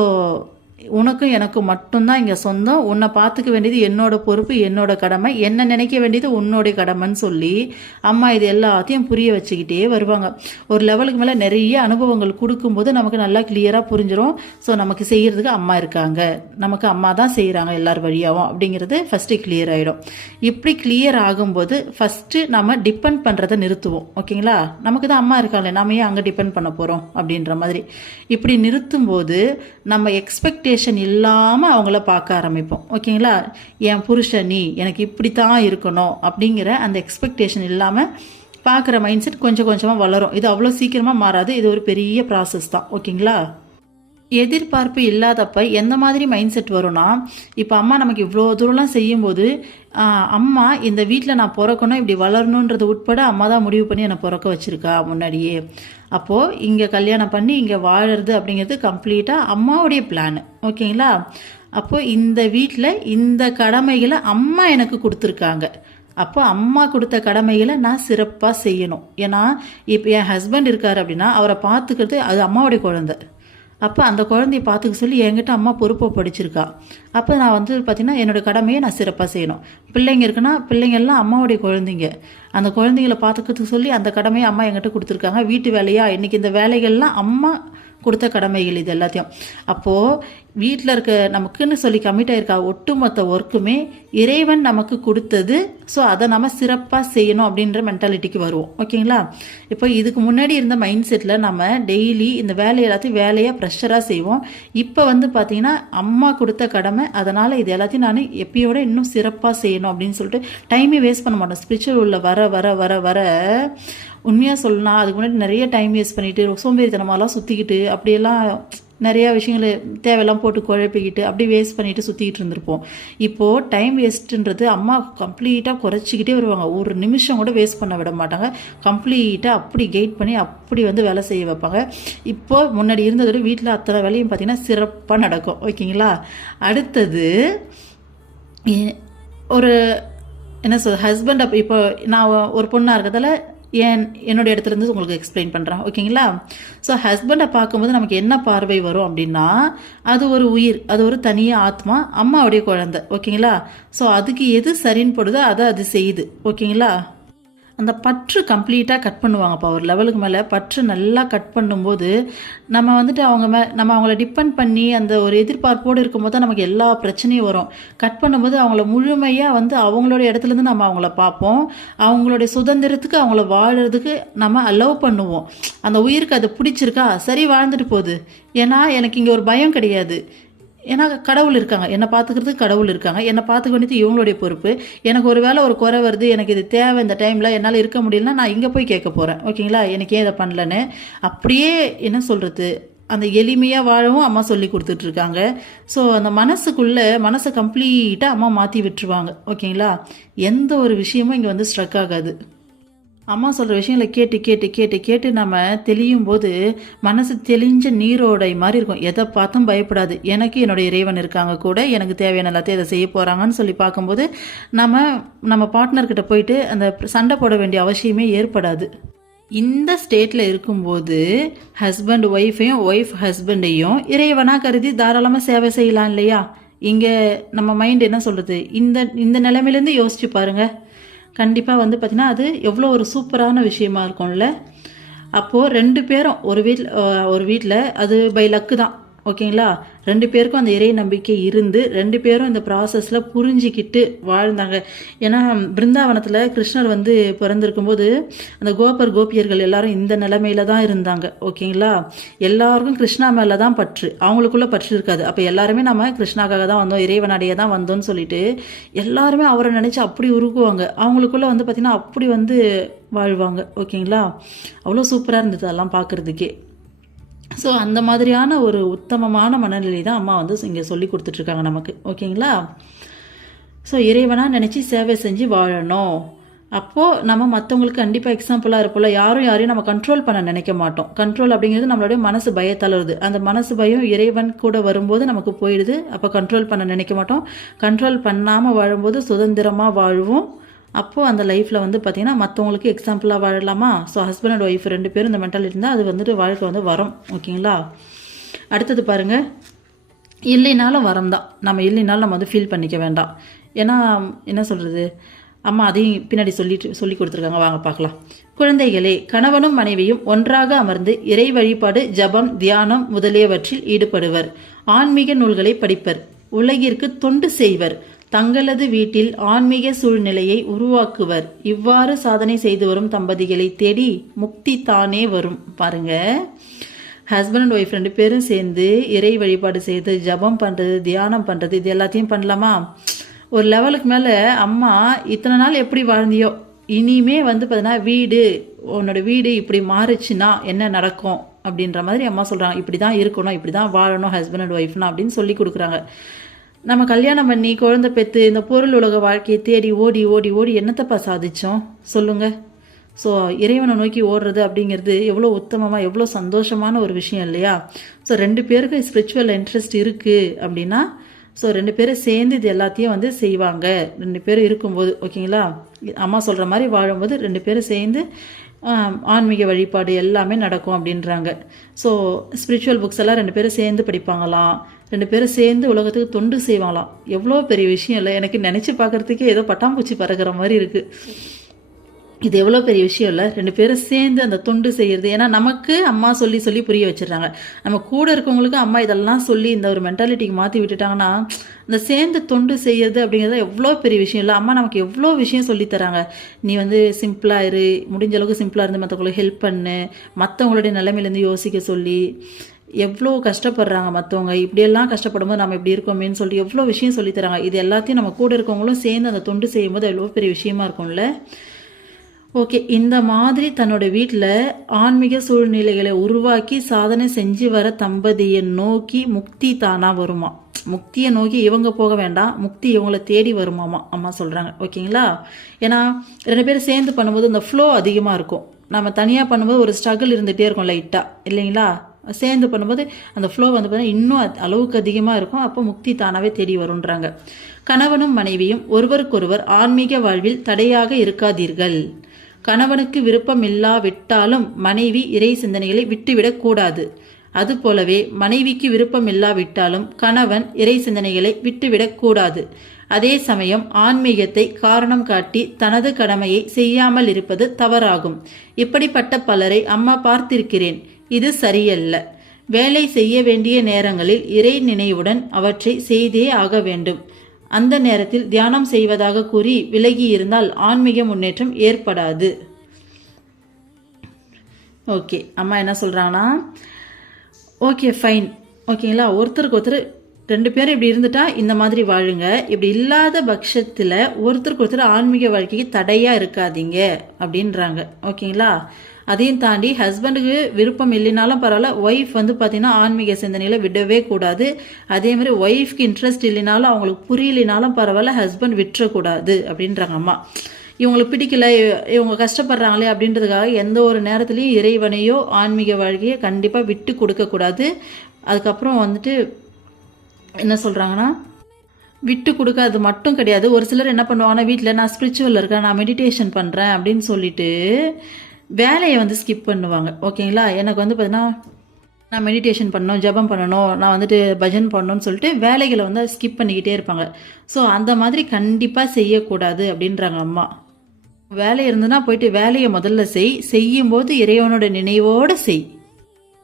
உனக்கும் எனக்கும் மட்டும்தான் இங்கே சொந்தம், உன்னை பார்த்துக்க வேண்டியது என்னோட பொறுப்பு, என்னோட கடமை, என்ன நினைக்க வேண்டியது உன்னோடைய கடமைன்னு சொல்லி அம்மா இது எல்லாத்தையும் புரிய வச்சுக்கிட்டே வருவாங்க. ஒரு லெவலுக்கு மேலே நிறைய அனுபவங்கள் கொடுக்கும்போது நமக்கு நல்லா கிளியராக புரிஞ்சிடும். ஸோ நமக்கு செய்கிறதுக்கு அம்மா இருக்காங்க, நமக்கு அம்மா தான் செய்கிறாங்க எல்லார் வழியாகவும் அப்படிங்கிறது ஃபஸ்ட்டு கிளியர் ஆகிடும். இப்படி கிளியர் ஆகும்போது ஃபஸ்ட்டு நம்ம டிபெண்ட் பண்ணுறதை நிறுத்துவோம். ஓகேங்களா? நமக்கு தான் அம்மா இருக்காங்களே, நம்ம ஏன் அங்கே டிபெண்ட் பண்ண போகிறோம் அப்படின்ற மாதிரி. இப்படி நிறுத்தும்போது நம்ம எக்ஸ்பெக்டேஷன் இல்லாமல் அவங்கள பார்க்க ஆரம்பிப்போம். ஓகேங்களா? என் புருஷன் நீ எனக்கு இப்படி தான் இருக்கணும் அப்படிங்கிற அந்த எக்ஸ்பெக்டேஷன் இல்லாமல் பார்க்குற மைண்ட் செட் கொஞ்சம் கொஞ்சமாக வளரும். இது அவ்வளோ சீக்கிரமாக மாறாது, இது ஒரு பெரிய ப்ராசஸ் தான். ஓகேங்களா? எதிர்பார்ப்பு இல்லாதப்ப எந்த மாதிரி மைண்ட் செட் வரும்னா, இப்போ அம்மா நமக்கு இவ்வளோ தூரம்லாம் செய்யும்போது, அம்மா இந்த வீட்டில் நான் பிறக்கணும், இப்படி வளரணுன்றது உட்பட அம்மா தான் முடிவு பண்ணி என்னை பிறக்க வச்சுருக்கா முன்னாடியே. அப்போது இங்கே கல்யாணம் பண்ணி இங்கே வாழறது அப்படிங்கிறது கம்ப்ளீட்டாக அம்மாவுடைய பிளான். ஓகேங்களா? அப்போது இந்த வீட்டில் இந்த கடமைகளை அம்மா எனக்கு கொடுத்துருக்காங்க. அப்போ அம்மா கொடுத்த கடமைகளை நான் சிறப்பாக செய்யணும். ஏன்னா இப்போ என் ஹஸ்பண்ட் இருக்கார் அப்படின்னா அவரை பார்த்துக்கிறது அது அம்மாவுடைய குழந்தை. அப்போ அந்த குழந்தைய பார்த்துக்க சொல்லி என்கிட்ட அம்மா பொறுப்பை படிச்சிருக்கா. அப்போ நான் வந்து பார்த்திங்கன்னா என்னோடய கடமையை நான் சிறப்பாக செய்யணும். பிள்ளைங்க இருக்குன்னா பிள்ளைங்கள்லாம் அம்மாவுடைய குழந்தைங்க. அந்த குழந்தைங்களை பார்த்துக்கிறதுக்கு சொல்லி அந்த கடமையை அம்மா என்கிட்ட கொடுத்துருக்காங்க. வீட்டு வேலையா இன்றைக்கி இந்த வேலைகள்லாம் அம்மா கொடுத்த கடமைகள் இது எல்லாத்தையும். அப்போது வீட்டில் இருக்க நமக்குன்னு சொல்லி கமிட் ஆகிருக்கா ஒட்டுமொத்த ஒர்க்குமே இறைவன் நமக்கு கொடுத்தது. ஸோ அதை நம்ம சிறப்பாக செய்யணும் அப்படின்ற மென்டாலிட்டிக்கு வருவோம். ஓகேங்களா? இப்போ இதுக்கு முன்னாடி இருந்த மைண்ட் செட்டில் நம்ம டெய்லி இந்த வேலை எல்லாத்தையும் வேலையாக ப்ரெஷராக செய்வோம். இப்போ வந்து பார்த்திங்கன்னா அம்மா கொடுத்த கடமை, அதனால் இது எல்லாத்தையும் நான் எப்பயோட இன்னும் சிறப்பாக செய்யணும் அப்படின்னு சொல்லிட்டு டைமே வேஸ்ட் பண்ண மாட்டோம். ஸ்பிரிச்சுவல் உள்ள வர வர வர வர உண்மையாக சொல்லலாம், அதுக்கு முன்னாடி நிறைய டைம் வேஸ்ட் பண்ணிவிட்டு சோம்பேறித்தனமாலாம் சுற்றிக்கிட்டு அப்படியெல்லாம் நிறையா விஷயங்களை தேவையெல்லாம் போட்டு குழப்பிக்கிட்டு அப்படி வேஸ்ட் பண்ணிவிட்டு சுற்றிக்கிட்டு இருந்திருப்போம். இப்போது டைம் வேஸ்ட்டுன்றது அம்மா கம்ப்ளீட்டாக குறைச்சிக்கிட்டே வருவாங்க. ஒரு நிமிஷம் கூட வேஸ்ட் பண்ண விட மாட்டாங்க. கம்ப்ளீட்டாக அப்படி கைட் பண்ணி அப்படி வந்து வேலை செய்ய வைப்பாங்க. இப்போது முன்னாடி இருந்ததோட வீட்டில் அத்தனை வேலையும் பார்த்திங்கன்னா சிறப்பாக நடக்கும். ஓகேங்களா? அடுத்தது ஒரு என்ன சொல் ஹஸ்பண்ட் இப்போ நான் ஒரு பொண்ணாக இருக்கிறதால என்னோட இடத்துல இருந்து உங்களுக்கு எக்ஸ்பிளைன் பண்ணுறேன். ஓகேங்களா? ஸோ ஹஸ்பண்டை பார்க்கும்போது நமக்கு என்ன பார்வை வரும் அப்படின்னா, அது ஒரு உயிர், அது ஒரு தனியாக ஆத்மா, அம்மாவுடைய குழந்தை. ஓகேங்களா? ஸோ அதுக்கு எது சரின்னு போடுதோ அதை அது செய்யுது. ஓகேங்களா? அந்த பற்று கம்ப்ளீட்டாக கட் பண்ணுவாங்கப்பா. ஒரு லெவலுக்கு மேலே பற்று நல்லா கட் பண்ணும்போது நம்ம வந்துட்டு நம்ம அவங்கள டிபெண்ட் பண்ணி அந்த ஒரு எதிர்பார்ப்போடு இருக்கும்போது தான் நமக்கு எல்லா பிரச்சனையும் வரும். கட் பண்ணும்போது அவங்கள முழுமையாக வந்து அவங்களோட இடத்துலேருந்து நம்ம அவங்கள பார்ப்போம். அவங்களுடைய சுதந்திரத்துக்கு அவங்கள வாழறதுக்கு நம்ம அலோவ் பண்ணுவோம். அந்த உயிருக்கு அது பிடிச்சிருக்கா, சரி வாழ்ந்துட்டு போகுது. ஏன்னா எனக்கு இங்கே ஒரு பயம் கிடையாது. ஏன்னா கடவுள் இருக்காங்க, என்னை பார்த்துக்கிறதுக்கு கடவுள் இருக்காங்க, என்னை பார்த்துக்க வேண்டியது இவங்களுடைய பொறுப்பு. எனக்கு ஒரு வேளை ஒரு குறை வருது, எனக்கு இது தேவை, இந்த டைமில் என்னால் இருக்க முடியலன்னா நான் இங்கே போய் கேட்க போகிறேன். ஓகேங்களா? எனக்கு ஏன் இதை பண்ணலன்னு அப்படியே என்ன சொல்கிறது, அந்த எளிமையாக வாழவும் அம்மா சொல்லி கொடுத்துட்ருக்காங்க. ஸோ அந்த மனசை கம்ப்ளீட்டாக அம்மா மாற்றி விட்டுருவாங்க. ஓகேங்களா? எந்த ஒரு விஷயமும் இங்கே வந்து ஸ்ட்ரக் ஆகாது. அம்மா சொல்கிற விஷயங்களை கேட்டு கேட்டு கேட்டு கேட்டு நம்ம தெளியும் போது மனசு தெளிஞ்ச நீரோடை மாதிரி இருக்கும். எதை பார்த்தும் பயப்படாது. எனக்கு என்னுடைய இறைவன் இருக்காங்க கூட, எனக்கு தேவையான எல்லாத்தையும் அதை செய்ய போகிறாங்கன்னு சொல்லி பார்க்கும்போது நம்ம பார்ட்னர்கிட்ட போயிட்டு அந்த சண்டை போட வேண்டிய அவசியமே ஏற்படாது. இந்த ஸ்டேட்டில் இருக்கும்போது ஹஸ்பண்ட் ஒய்ஃபையும், ஒய்ஃப் ஹஸ்பண்டையும் இறைவனாக கருதி தாராளமாக சேவை செய்யலாம் இல்லையா? இங்கே நம்ம மைண்ட் என்ன சொல்கிறது, இந்த நிலைமையிலேருந்து யோசிச்சு பாருங்கள். கண்டிப்பாக வந்து பார்த்திங்கன்னா அது எவ்வளோ ஒரு சூப்பரான விஷயமா இருக்கும்ல. அப்போது 2 பேரும் ஒரு வீட்டில் அது பை லக்கு தான். ஓகேங்களா? 2 பேருக்கும் அந்த இறை நம்பிக்கை இருந்து 2 பேரும் இந்த ப்ராசஸில் புரிஞ்சிக்கிட்டு வாழ்ந்தாங்க. ஏன்னா பிருந்தாவனத்தில் கிருஷ்ணர் வந்து பிறந்திருக்கும்போது அந்த கோபியர்கள் எல்லாரும் இந்த நிலைமையில தான் இருந்தாங்க. ஓகேங்களா? எல்லாருக்கும் கிருஷ்ணா மேலே தான் பற்று, அவங்களுக்குள்ள பற்று இருக்காது. அப்போ எல்லாருமே நம்ம கிருஷ்ணாக்காக தான் வந்தோம், இறைவனடைய தான் வந்தோம்னு சொல்லிட்டு எல்லாருமே அவரை நினச்சி அப்படி உருகுவாங்க. அவங்களுக்குள்ள வந்து பார்த்திங்கன்னா அப்படி வந்து வாழ்வாங்க. ஓகேங்களா? அவ்வளோ சூப்பராக இருந்தது அதெல்லாம் பார்க்குறதுக்கே. ஸோ அந்த மாதிரியான ஒரு உத்தமமான மனநிலை தான் அம்மா வந்து இங்கே சொல்லி கொடுத்துட்ருக்காங்க நமக்கு. ஓகேங்களா? ஸோ இறைவனாக நினச்சி சேவை செஞ்சு வாழணும். அப்போது நம்ம மற்றவங்களுக்கு கண்டிப்பாக எக்ஸாம்பிளாக இருப்போம்ல. யாரையும் நம்ம கண்ட்ரோல் பண்ண நினைக்க மாட்டோம். கண்ட்ரோல் அப்படிங்கிறது நம்மளுடைய மனசு பயத்தால் வருது. அந்த மனசு பயம் இறைவன் கூட வரும்போது நமக்கு போயிடுது. அப்போ கண்ட்ரோல் பண்ண நினைக்க மாட்டோம். கண்ட்ரோல் பண்ணாமல் வாழும்போது சுதந்திரமாக வாழ்வோம். அப்போது அந்த லைஃப்பில் வந்து பார்த்திங்கன்னா மற்றவங்களுக்கு எக்ஸாம்பிளாக வாழலாமா? ஸோ ஹஸ்பண்ட் அண்ட் ஒய்ஃப் 2 பேரும் இந்த மென்டாலிட்டி இருந்தால் அது வந்துட்டு வாழ்க்கை வந்து வரும். ஓகேங்களா? அடுத்தது பாருங்கள், இல்லைனாலும் வரம் தான். நம்ம இல்லைனாலும் நம்ம வந்து ஃபீல் பண்ணிக்க வேண்டாம். ஏன்னா என்ன சொல்கிறது, அம்மா அதையும் பின்னாடி சொல்லி கொடுத்துருக்காங்க. வாங்க பார்க்கலாம். குழந்தைகளே, கணவனும் மனைவியும் ஒன்றாக அமர்ந்து இறை வழிபாடு, ஜபம், தியானம் முதலியவற்றில் ஈடுபடுவர். ஆன்மீக நூல்களை படிப்பர். உலகிற்கு தொண்டு செய்வர். தங்களது வீட்டில் ஆன்மீக சூழ்நிலையை உருவாக்குவர். இவ்வாறு சாதனை செய்து வரும் தம்பதிகளை தேடி முக்தி தானே வரும். பாருங்க, ஹஸ்பண்ட் அண்ட் ஒய்ஃப் 2 பேரும் சேர்ந்து இறை வழிபாடு செய்து ஜபம் பண்ணுறது, தியானம் பண்ணுறது, இது எல்லாத்தையும் பண்ணலாமா? ஒரு லெவலுக்கு மேலே அம்மா இத்தனை நாள் எப்படி வாழ்ந்தியோ இனிமே வந்து பார்த்தீங்கன்னா உன்னோட வீடு இப்படி மாறுச்சுன்னா என்ன நடக்கும் அப்படின்ற மாதிரி அம்மா சொல்கிறாங்க. இப்படி தான் இருக்கணும், இப்படி தான் வாழணும் ஹஸ்பண்ட் அண்ட் ஒய்ஃப்னா அப்படின்னு சொல்லி கொடுக்குறாங்க. நம்ம கல்யாணம் பண்ணி குழந்தை பெற்று இந்த பொருள் உலக வாழ்க்கையை தேடி ஓடி ஓடி ஓடி என்னத்தப்பா சாதிச்சோம் சொல்லுங்கள். ஸோ இறைவனை நோக்கி ஓடுறது அப்படிங்கிறது எவ்வளோ உத்தமமாக எவ்வளோ சந்தோஷமான ஒரு விஷயம் இல்லையா? ஸோ 2 பேருக்கு ஸ்பிரிச்சுவல் இன்ட்ரெஸ்ட் இருக்குது அப்படின்னா ஸோ 2 பேரும் சேர்ந்து இது எல்லாத்தையும் வந்து செய்வாங்க. 2 பேரும் இருக்கும்போது ஓகேங்களா, அம்மா சொல்கிற மாதிரி வாழும்போது 2 பேரும் சேர்ந்து ஆன்மீக வழிபாடு எல்லாமே நடக்கும் அப்படின்றாங்க. ஸோ ஸ்பிரிச்சுவல் புக்ஸ் எல்லாம் 2 பேரும் சேர்ந்து படிப்பாங்களாம், 2 பேரும் சேர்ந்து உலகத்துக்கு தொண்டு செய்வாங்களாம். எவ்வளோ பெரிய விஷயம் இல்லை? எனக்கு நினச்சி பார்க்குறதுக்கே ஏதோ பட்டாம்பூச்சி பறக்கிற மாதிரி இருக்குது. இது எவ்வளோ பெரிய விஷயம் இல்லை? 2 பேரும் சேர்ந்து அந்த தொண்டு செய்கிறது. ஏன்னா நமக்கு அம்மா சொல்லி சொல்லி புரிய வச்சிடுறாங்க. நம்ம கூட இருக்கவங்களுக்கு அம்மா இதெல்லாம் சொல்லி இந்த ஒரு மென்டாலிட்டிக்கு மாற்றி விட்டுட்டாங்கன்னா இந்த சேர்ந்து தொண்டு செய்கிறது அப்படிங்கிறது எவ்வளோ பெரிய விஷயம் இல்லை? அம்மா நமக்கு எவ்வளோ விஷயம் சொல்லித்தராங்க. நீ வந்து சிம்பிளாக இரு, முடிஞ்ச அளவுக்கு சிம்பிளாக இருந்து மற்றவங்களுக்கு ஹெல்ப் பண்ணு, மற்றவங்களுடைய நிலைமையிலேருந்து யோசிக்க சொல்லி எவ்வளோ கஷ்டப்படுறாங்க மற்றவங்க, இப்படியெல்லாம் கஷ்டப்படும்போது நம்ம இப்படி இருக்கோமேன்னு சொல்லி எவ்வளோ விஷயம் சொல்லித்தராங்க. இது எல்லாத்தையும் நம்ம கூட இருக்கவங்களும் சேர்ந்து அந்த தொண்டு செய்யும்போது எவ்வளோ பெரிய விஷயமா இருக்கும்ல. ஓகே, இந்த மாதிரி தன்னோட வீட்டில் ஆன்மீக சூழ்நிலைகளை உருவாக்கி சாதனை செஞ்சு வர தம்பதியை நோக்கி முக்தி தானாக வருமா? முக்தியை நோக்கி இவங்க போக வேண்டாம், முக்தி இவங்களை தேடி வருமாமா அம்மா சொல்கிறாங்க. ஓகேங்களா? ஏன்னா 2 பேரும் சேர்ந்து பண்ணும்போது இந்த ஃப்ளோ அதிகமாக இருக்கும். நம்ம தனியாக பண்ணும்போது ஒரு ஸ்ட்ரகிள் இருந்துகிட்டே இருக்கும் லைட்டாக, இல்லைங்களா? சேர்ந்து பண்ணும்போது அந்த ஃப்ளோ வந்து பார்த்தீங்கன்னா இன்னும் அளவுக்கு அதிகமாக இருக்கும். அப்போ முக்தி தானாகவே தேடி வருன்றாங்க. கணவனும் மனைவியும் ஒருவருக்கொருவர் ஆன்மீக வாழ்வில் தடையாக இருக்காதீர்கள். கணவனுக்கு விருப்பம் இல்லாவிட்டாலும் மனைவி இறை சிந்தனைகளை விட்டுவிடக் கூடாது. அதுபோலவே மனைவிக்கு விருப்பம் இல்லாவிட்டாலும் கணவன் இறை சிந்தனைகளை விட்டுவிடக் கூடாது. அதே சமயம் ஆன்மீகத்தை காரணம் காட்டி தனது கடமையை செய்யாமல் இருப்பது தவறாகும். இப்படிப்பட்ட பலரை அம்மா பார்த்திருக்கிறேன். இது சரியல்ல. வேலை செய்ய வேண்டிய நேரங்களில் இறை நினைவுடன் அவற்றை செய்தே ஆக வேண்டும். அந்த நேரத்தில் தியானம் செய்வதாக கூறி விலகி இருந்தால் ஆன்மீக முன்னேற்றம் ஏற்படாது. ஓகே, அம்மா என்ன சொல்கிறாங்கன்னா, ஓகே ஃபைன், ஓகேங்களா, ஒருத்தருக்கு ஒருத்தர் 2 பேரும் இப்படி இருந்துட்டா இந்த மாதிரி வாழுங்க. இப்படி இல்லாத பட்சத்தில் ஒருத்தருக்கு ஒருத்தர் ஆன்மீக வாழ்க்கைக்கு தடையாக இருக்காதீங்க அப்படின்றாங்க. ஓகேங்களா? அதையும் தாண்டி ஹஸ்பண்டுக்கு விருப்பம் இல்லைனாலும் பரவாயில்ல, ஒய்ஃப் வந்து பார்த்தீங்கன்னா ஆன்மீக சிந்தனையில் விடவே கூடாது. அதே மாதிரி ஒய்ஃப்க்கு இன்ட்ரெஸ்ட் இல்லைனாலும் அவங்களுக்கு புரியலினாலும் பரவாயில்ல, ஹஸ்பண்ட் விட்டுறக்கூடாது அப்படின்றாங்க அம்மா. இவங்களுக்கு பிடிக்கல, இவங்க கஷ்டப்படுறாங்களே அப்படின்றதுக்காக எந்த ஒரு நேரத்துலையும் இறைவனையோ ஆன்மீக வாழ்க்கையோ கண்டிப்பாக விட்டு கொடுக்கக்கூடாது. அதுக்கப்புறம் வந்துட்டு என்ன சொல்கிறாங்கன்னா, விட்டு கொடுக்காது மட்டும் கிடையாது. ஒரு சிலர் என்ன பண்ணுவாங்கன்னா, வீட்டில் நான் ஸ்பிரிச்சுவல் இருக்கேன், நான் மெடிடேஷன் பண்ணுறேன் அப்படின்னு சொல்லிட்டு வேலையை வந்து ஸ்கிப் பண்ணுவாங்க. ஓகேங்களா? எனக்கு வந்து பார்த்தீங்கன்னா நான் மெடிடேஷன் பண்ணணும், ஜபம் பண்ணணும், நான் வந்துட்டு பஜன் பண்ணணும்னு சொல்லிட்டு வேலைகளை வந்து ஸ்கிப் பண்ணிக்கிட்டே இருப்பாங்க. ஸோ அந்த மாதிரி கண்டிப்பாக செய்யக்கூடாது அப்படின்றாங்க அம்மா. வேலை இருந்ததுன்னா போயிட்டு வேலையை முதல்ல செய்யும்போது இறைவனோட நினைவோடு செய்.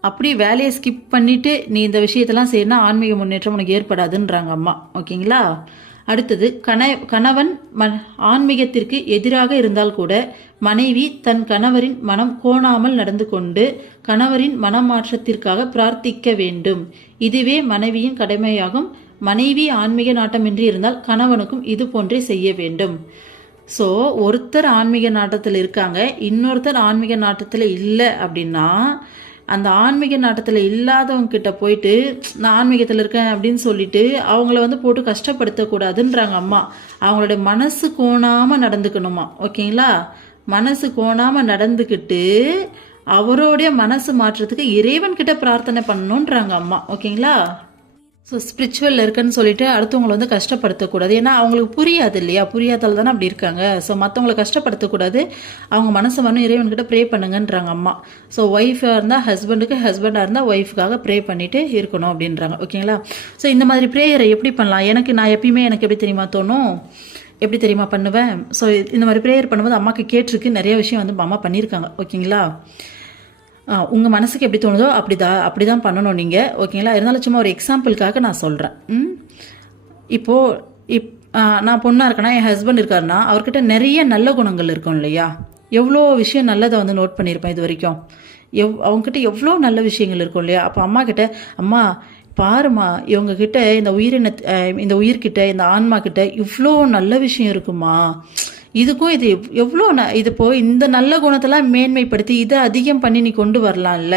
அப்படி வேலையை ஸ்கிப் பண்ணிவிட்டு நீ இந்த விஷயத்தெல்லாம் செய்யணும்னா ஆன்மீக முன்னேற்றம் உனக்கு ஏற்படாதுன்றாங்க அம்மா. ஓகேங்களா? அடுத்தது கணவன் ஆன்மீகத்திற்கு எதிராக இருந்தால் கூட மனைவி தன் கணவரின் மனம் கோணாமல் நடந்து கொண்டு கணவரின் மனமாற்றத்திற்காக பிரார்த்திக்க வேண்டும். இதுவே மனைவியின் கடமையாகும். மனைவி ஆன்மீக நாட்டமின்றி இருந்தால் கணவனுக்கும் இது போன்றே செய்ய வேண்டும். ஸோ ஒருத்தர் ஆன்மீக நாட்டத்தில் இருக்காங்க, இன்னொருத்தர் ஆன்மீக நாட்டத்தில் இல்லை அப்படின்னா அந்த ஆன்மீக நாட்டத்தில் இல்லாதவங்க கிட்ட போயிட்டு நான் ஆன்மீகத்தில் இருக்கேன் அப்படின்னு சொல்லிட்டு அவங்கள வந்து போட்டு கஷ்டப்படுத்தக்கூடாதுன்றாங்க அம்மா. அவங்களுடைய மனசு கோணாமல் நடந்துக்கணுமா. ஓகேங்களா? மனசு கோணாமல் நடந்துக்கிட்டு அவருடைய மனசு மாற்றத்துக்கு இறைவன்கிட்ட பிரார்த்தனை பண்ணணுன்றாங்க அம்மா. ஓகேங்களா? ஸோ ஸ்பிரிச்சுவலில் இருக்குன்னு சொல்லிட்டு அடுத்தவங்களை வந்து கஷ்டப்படுத்தக்கூடாது. ஏன்னா அவங்களுக்கு புரியாது இல்லையா, புரியாதால் தானே அப்படி இருக்காங்க. ஸோ மற்றவங்களை கஷ்டப்படுத்தக்கூடாது, அவங்க மனசை வந்து இறைவன்கிட்ட ப்ரே பண்ணுங்கன்றாங்க அம்மா. ஸோ ஒய்ஃபாக இருந்தால் ஹஸ்பண்டுக்கு, ஹஸ்பண்டாக இருந்தால் ஒய்ஃபுக்காக ப்ரே பண்ணிவிட்டு இருக்கணும் அப்படின்றாங்க. ஓகேங்களா? ஸோ இந்த மாதிரி ப்ரேயரை எப்படி பண்ணலாம்? நான் எப்பயுமே எனக்கு எப்படி தெரியுமா தோணும், எப்படி தெரியுமா பண்ணுவேன். ஸோ இந்த மாதிரி ப்ரேயர் பண்ணும்போது அம்மாவுக்கு கேட்டிருக்கு, நிறைய விஷயம் வந்து அம்மா பண்ணியிருக்காங்க. ஓகேங்களா? உங்கள் மனசுக்கு எப்படி தோணுதோ அப்படி தான் பண்ணணும் நீங்கள். ஓகேங்களா? இருந்தாலும் சும்மா ஒரு எக்ஸாம்பிளுக்காக நான் சொல்கிறேன். இப்போது நான் பொண்ணாக இருக்கேன்னா, என் ஹஸ்பண்ட் இருக்காருன்னா அவர்கிட்ட நிறைய நல்ல குணங்கள் இருக்கும் இல்லையா? எவ்வளோ விஷயம் நல்லதை வந்து நோட் பண்ணியிருப்பேன் இது வரைக்கும். அவங்ககிட்ட எவ்வளோ நல்ல விஷயங்கள் இருக்கும் இல்லையா? அப்போ அம்மா கிட்ட, அம்மா பாருமா, இவங்கக்கிட்ட இந்த உயிர்கிட்ட, இந்த ஆன்மா கிட்ட இவ்வளோ நல்ல விஷயம் இருக்குமா, இதுக்கும் இது எவ்வளோ இது இந்த நல்ல குணத்தெல்லாம் மேன்மைப்படுத்தி இதை அதிகம் பண்ணி நீ கொண்டு வரலாம்ல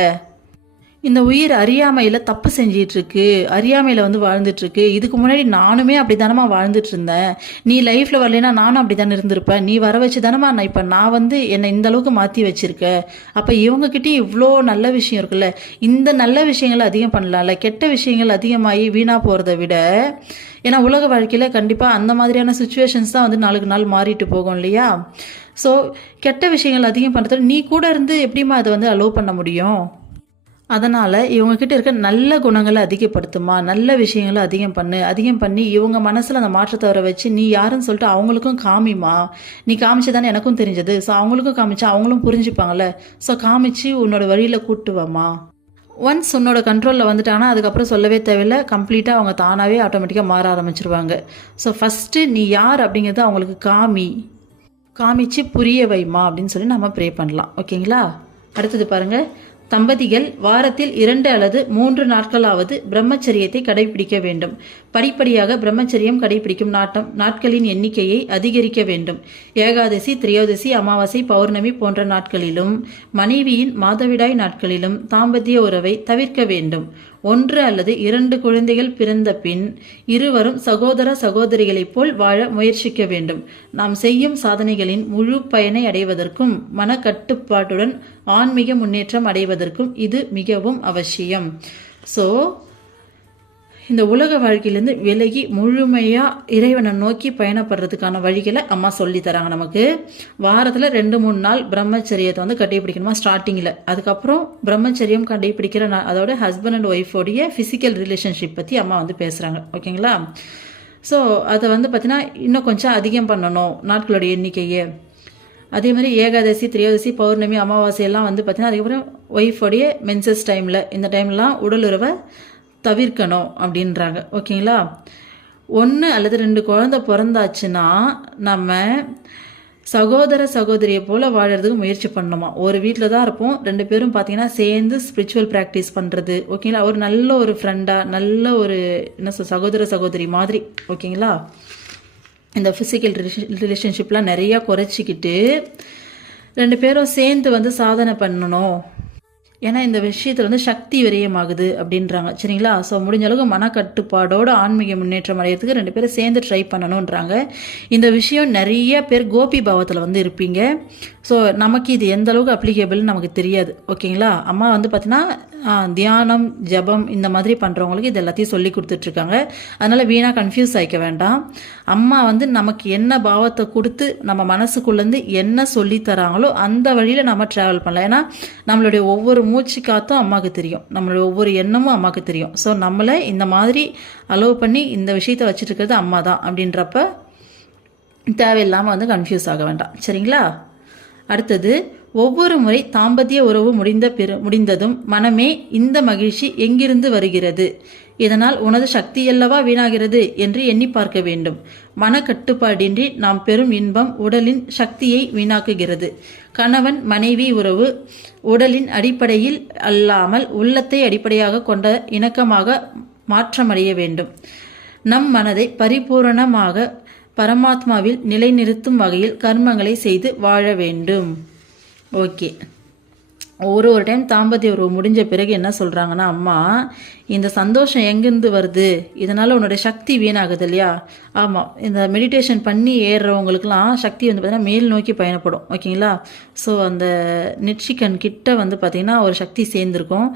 இந்த உயிர் அறியாமையில் தப்பு செஞ்சிட்ருக்கு, அறியாமையில் வந்து வாழ்ந்துட்டுருக்கு. இதுக்கு முன்னாடி நானுமே அப்படி தானமா வாழ்ந்துட்டு இருந்தேன். நீ லைஃப்பில் வரலைன்னா நானும் அப்படி தானே இருந்திருப்பேன். நீ வர வச்சு தானமா நான் இப்போ நான் வந்து என்னை இந்த அளவுக்கு மாற்றி வச்சுருக்கேன். அப்போ இவங்ககிட்டயும் இவ்வளோ நல்ல விஷயம் இருக்குல்ல, இந்த நல்ல விஷயங்களை அதிகம் பண்ணலாம்ல. கெட்ட விஷயங்கள் அதிகமாகி வீணாக போகிறத விட, ஏன்னா உலக வாழ்க்கையில் கண்டிப்பாக அந்த மாதிரியான சுச்சுவேஷன்ஸ் தான் வந்து நாளுக்கு நாள் மாறிட்டு போகும் இல்லையா? ஸோ கெட்ட விஷயங்கள் அதிகம் பண்ணுறதுல நீ கூட இருந்து எப்படிமா அதை வந்து அலோவ் பண்ண முடியும்? அதனால் இவங்கக்கிட்ட இருக்க நல்ல குணங்களை அதிகப்படுத்துமா, நல்ல விஷயங்களை அதிகம் பண்ணி இவங்க மனசில் அந்த மாற்றத்தை வர வச்சு நீ யாருன்னு சொல்லிட்டு அவங்களுக்கும் காமிமா. நீ காமிச்சு தானே எனக்கும் தெரிஞ்சது. ஸோ அவங்களுக்கும் காமிச்சா அவங்களும் புரிஞ்சுப்பாங்கள்ல. ஸோ காமிச்சு உன்னோட வழியில் கூட்டு வாமா. ஒன்ஸ் உன்னோட கண்ட்ரோலில் வந்துட்டாங்கன்னா அதுக்கப்புறம் சொல்லவே தேவையில்லை. கம்ப்ளீட்டாக அவங்க தானாகவே ஆட்டோமேட்டிக்காக மாற ஆரம்பிச்சிருவாங்க. ஸோ ஃபஸ்ட்டு நீ யார் அப்படிங்கிறத அவங்களுக்கு காமிச்சு புரிய வைமா அப்படின்னு சொல்லி நம்ம ப்ரே பண்ணலாம். ஓகேங்களா? அடுத்தது பாருங்கள், தம்பதிகள் வாரத்தில் 2 அல்லது 3 நாட்களாவது பிரம்மச்சரியத்தை கடைபிடிக்க வேண்டும். படிப்படியாக பிரம்மச்சரியம் கடைபிடிக்கும் நாட்களின் எண்ணிக்கையை அதிகரிக்க வேண்டும். ஏகாதசி, திரையோதசி, அமாவாசை, பௌர்ணமி போன்ற நாட்களிலும் மனைவியின் மாதவிடாய் நாட்களிலும் தாம்பத்திய உறவை தவிர்க்க வேண்டும். 1 அல்லது 2 குழந்தைகள் பிறந்த பின் இருவரும் சகோதர சகோதரிகளைப் போல் வாழ முயற்சிக்க வேண்டும். நாம் செய்யும் சாதனைகளின் முழு பயனை அடைவதற்கும் மனக்கட்டுப்பாட்டுடன் ஆன்மீக முன்னேற்றம் அடைவதற்கும் இது மிகவும் அவசியம். ஸோ இந்த உலக வாழ்க்கையிலேருந்து விலகி முழுமையாக இறைவனை நோக்கி பயணப்படுறதுக்கான வழிகளை அம்மா சொல்லி தராங்க நமக்கு. வாரத்தில் 2-3 நாள் பிரம்மச்சரியத்தை வந்து கடைபிடிக்கணுமா ஸ்டார்டிங்கில். அதுக்கப்புறம் பிரம்மச்சரியம் கடைபிடிக்கிற அதோட ஹஸ்பண்ட் அண்ட் ஒய்ஃபோடைய ஃபிசிக்கல் ரிலேஷன்ஷிப் பற்றி அம்மா வந்து பேசுகிறாங்க. ஓகேங்களா? ஸோ அதை வந்து பார்த்தீங்கன்னா இன்னும் கொஞ்சம் அதிகம் பண்ணணும் நாட்களோட எண்ணிக்கையை. அதே மாதிரி ஏகாதசி, திரையோதசி, பௌர்ணமி, அமாவாசை எல்லாம் வந்து பார்த்தீங்கன்னா அதுக்கப்புறம் ஒய்ஃபோடைய மென்சஸ் டைமில், இந்த டைம்லாம் உடல் உறவை தவிர்க்கணும் அப்படின்றாங்க. ஓகேங்களா? 1 அல்லது 2 குழந்தை பிறந்தாச்சுன்னா நம்ம சகோதர சகோதரியை போல் வாழறதுக்கு முயற்சி பண்ணணுமா. ஒரு வீட்டில் தான் இருப்போம், 2 பேரும் பார்த்தீங்கன்னா சேர்ந்து ஸ்பிரிச்சுவல் ப்ராக்டிஸ் பண்ணுறது. ஓகேங்களா? ஒரு நல்ல ஒரு ஃப்ரெண்டாக, நல்ல ஒரு சகோதர சகோதரி மாதிரி. ஓகேங்களா? இந்த ஃபிசிக்கல் ரிலேஷன்ஷிப்லாம் நிறையா குறைச்சிக்கிட்டு 2 பேரும் சேர்ந்து வந்து சாதனை பண்ணணும். ஏன்னா இந்த விஷயத்தில் வந்து சக்தி விரயமாகுது அப்படின்றாங்க. சரிங்களா? ஸோ முடிஞ்ச அளவுக்கு மனக்கட்டுப்பாடோட ஆன்மீக முன்னேற்றம் அடையிறதுக்கு 2 பேரும் சேர்ந்து ட்ரை பண்ணணுன்றாங்க. இந்த விஷயம் நிறைய பேர் கோபி பாவத்தில் வந்து இருப்பீங்க. ஸோ நமக்கு இது எந்த அளவுக்கு அப்ளிகேபிள்னு நமக்கு தெரியாது. ஓகேங்களா? அம்மா வந்து பார்த்தீங்கன்னா தியானம், ஜபம் இந்த மாதிரி பண்ணுறவங்களுக்கு இது எல்லாத்தையும் சொல்லி கொடுத்துட்ருக்காங்க. அதனால் வீணாக கன்ஃபியூஸ் ஆகிக்க வேண்டாம். அம்மா வந்து நமக்கு என்ன பாவத்தை கொடுத்து நம்ம மனசுக்குள்ளேருந்து என்ன சொல்லி தராங்களோ அந்த வழியில் நம்ம ட்ராவல் பண்ணலாம். ஏன்னா நம்மளுடைய ஒவ்வொரு மூச்சு காத்தும் அம்மாவுக்கு தெரியும், நம்மளுடைய ஒவ்வொரு எண்ணமும் அம்மாவுக்கு தெரியும். ஸோ நம்மளை இந்த மாதிரி அலோவ் பண்ணி இந்த விஷயத்தை வச்சுட்டு இருக்கிறது அம்மா தான் அப்படின்றப்ப தேவையில்லாமல் வந்து கன்ஃபியூஸ் ஆக வேண்டாம். சரிங்களா? அடுத்தது, ஒவ்வொரு முறை தாம்பத்திய உறவு முடிந்ததும் மனமே இந்த மகிழ்ச்சி எங்கிருந்து வருகிறது, இதனால் உனது சக்தியல்லவா வீணாகிறது என்று எண்ணி பார்க்க வேண்டும். மனக்கட்டுப்பாடின்றி நாம் பெறும் இன்பம் உடலின் சக்தியை வீணாக்குகிறது. கணவன் மனைவி உறவு உடலின் அடிப்படையில் அல்லாமல் உள்ளத்தை அடிப்படையாக கொண்ட இணக்கமாக மாற்றமடைய வேண்டும். நம் மனதை பரிபூரணமாக பரமாத்மாவில் நிலைநிறுத்தும் வகையில் கர்மங்களை செய்து வாழ வேண்டும். ஓகே, ஒரு டைம் தாம்பத்திய உறவு முடிஞ்ச பிறகு என்ன சொல்கிறாங்கன்னா, அம்மா இந்த சந்தோஷம் எங்கேருந்து வருது, இதனால் உன்னுடைய சக்தி வீணாகுது இல்லையா? ஆமாம், இந்த மெடிடேஷன் பண்ணி ஏறுறவங்களுக்குலாம் சக்தி வந்து பார்த்திங்கன்னா மேல் நோக்கி பயணப்படும். ஓகேங்களா? ஸோ அந்த நெற்றிக்கண் கிட்ட வந்து பார்த்திங்கன்னா ஒரு சக்தி சேர்ந்துருக்கும்.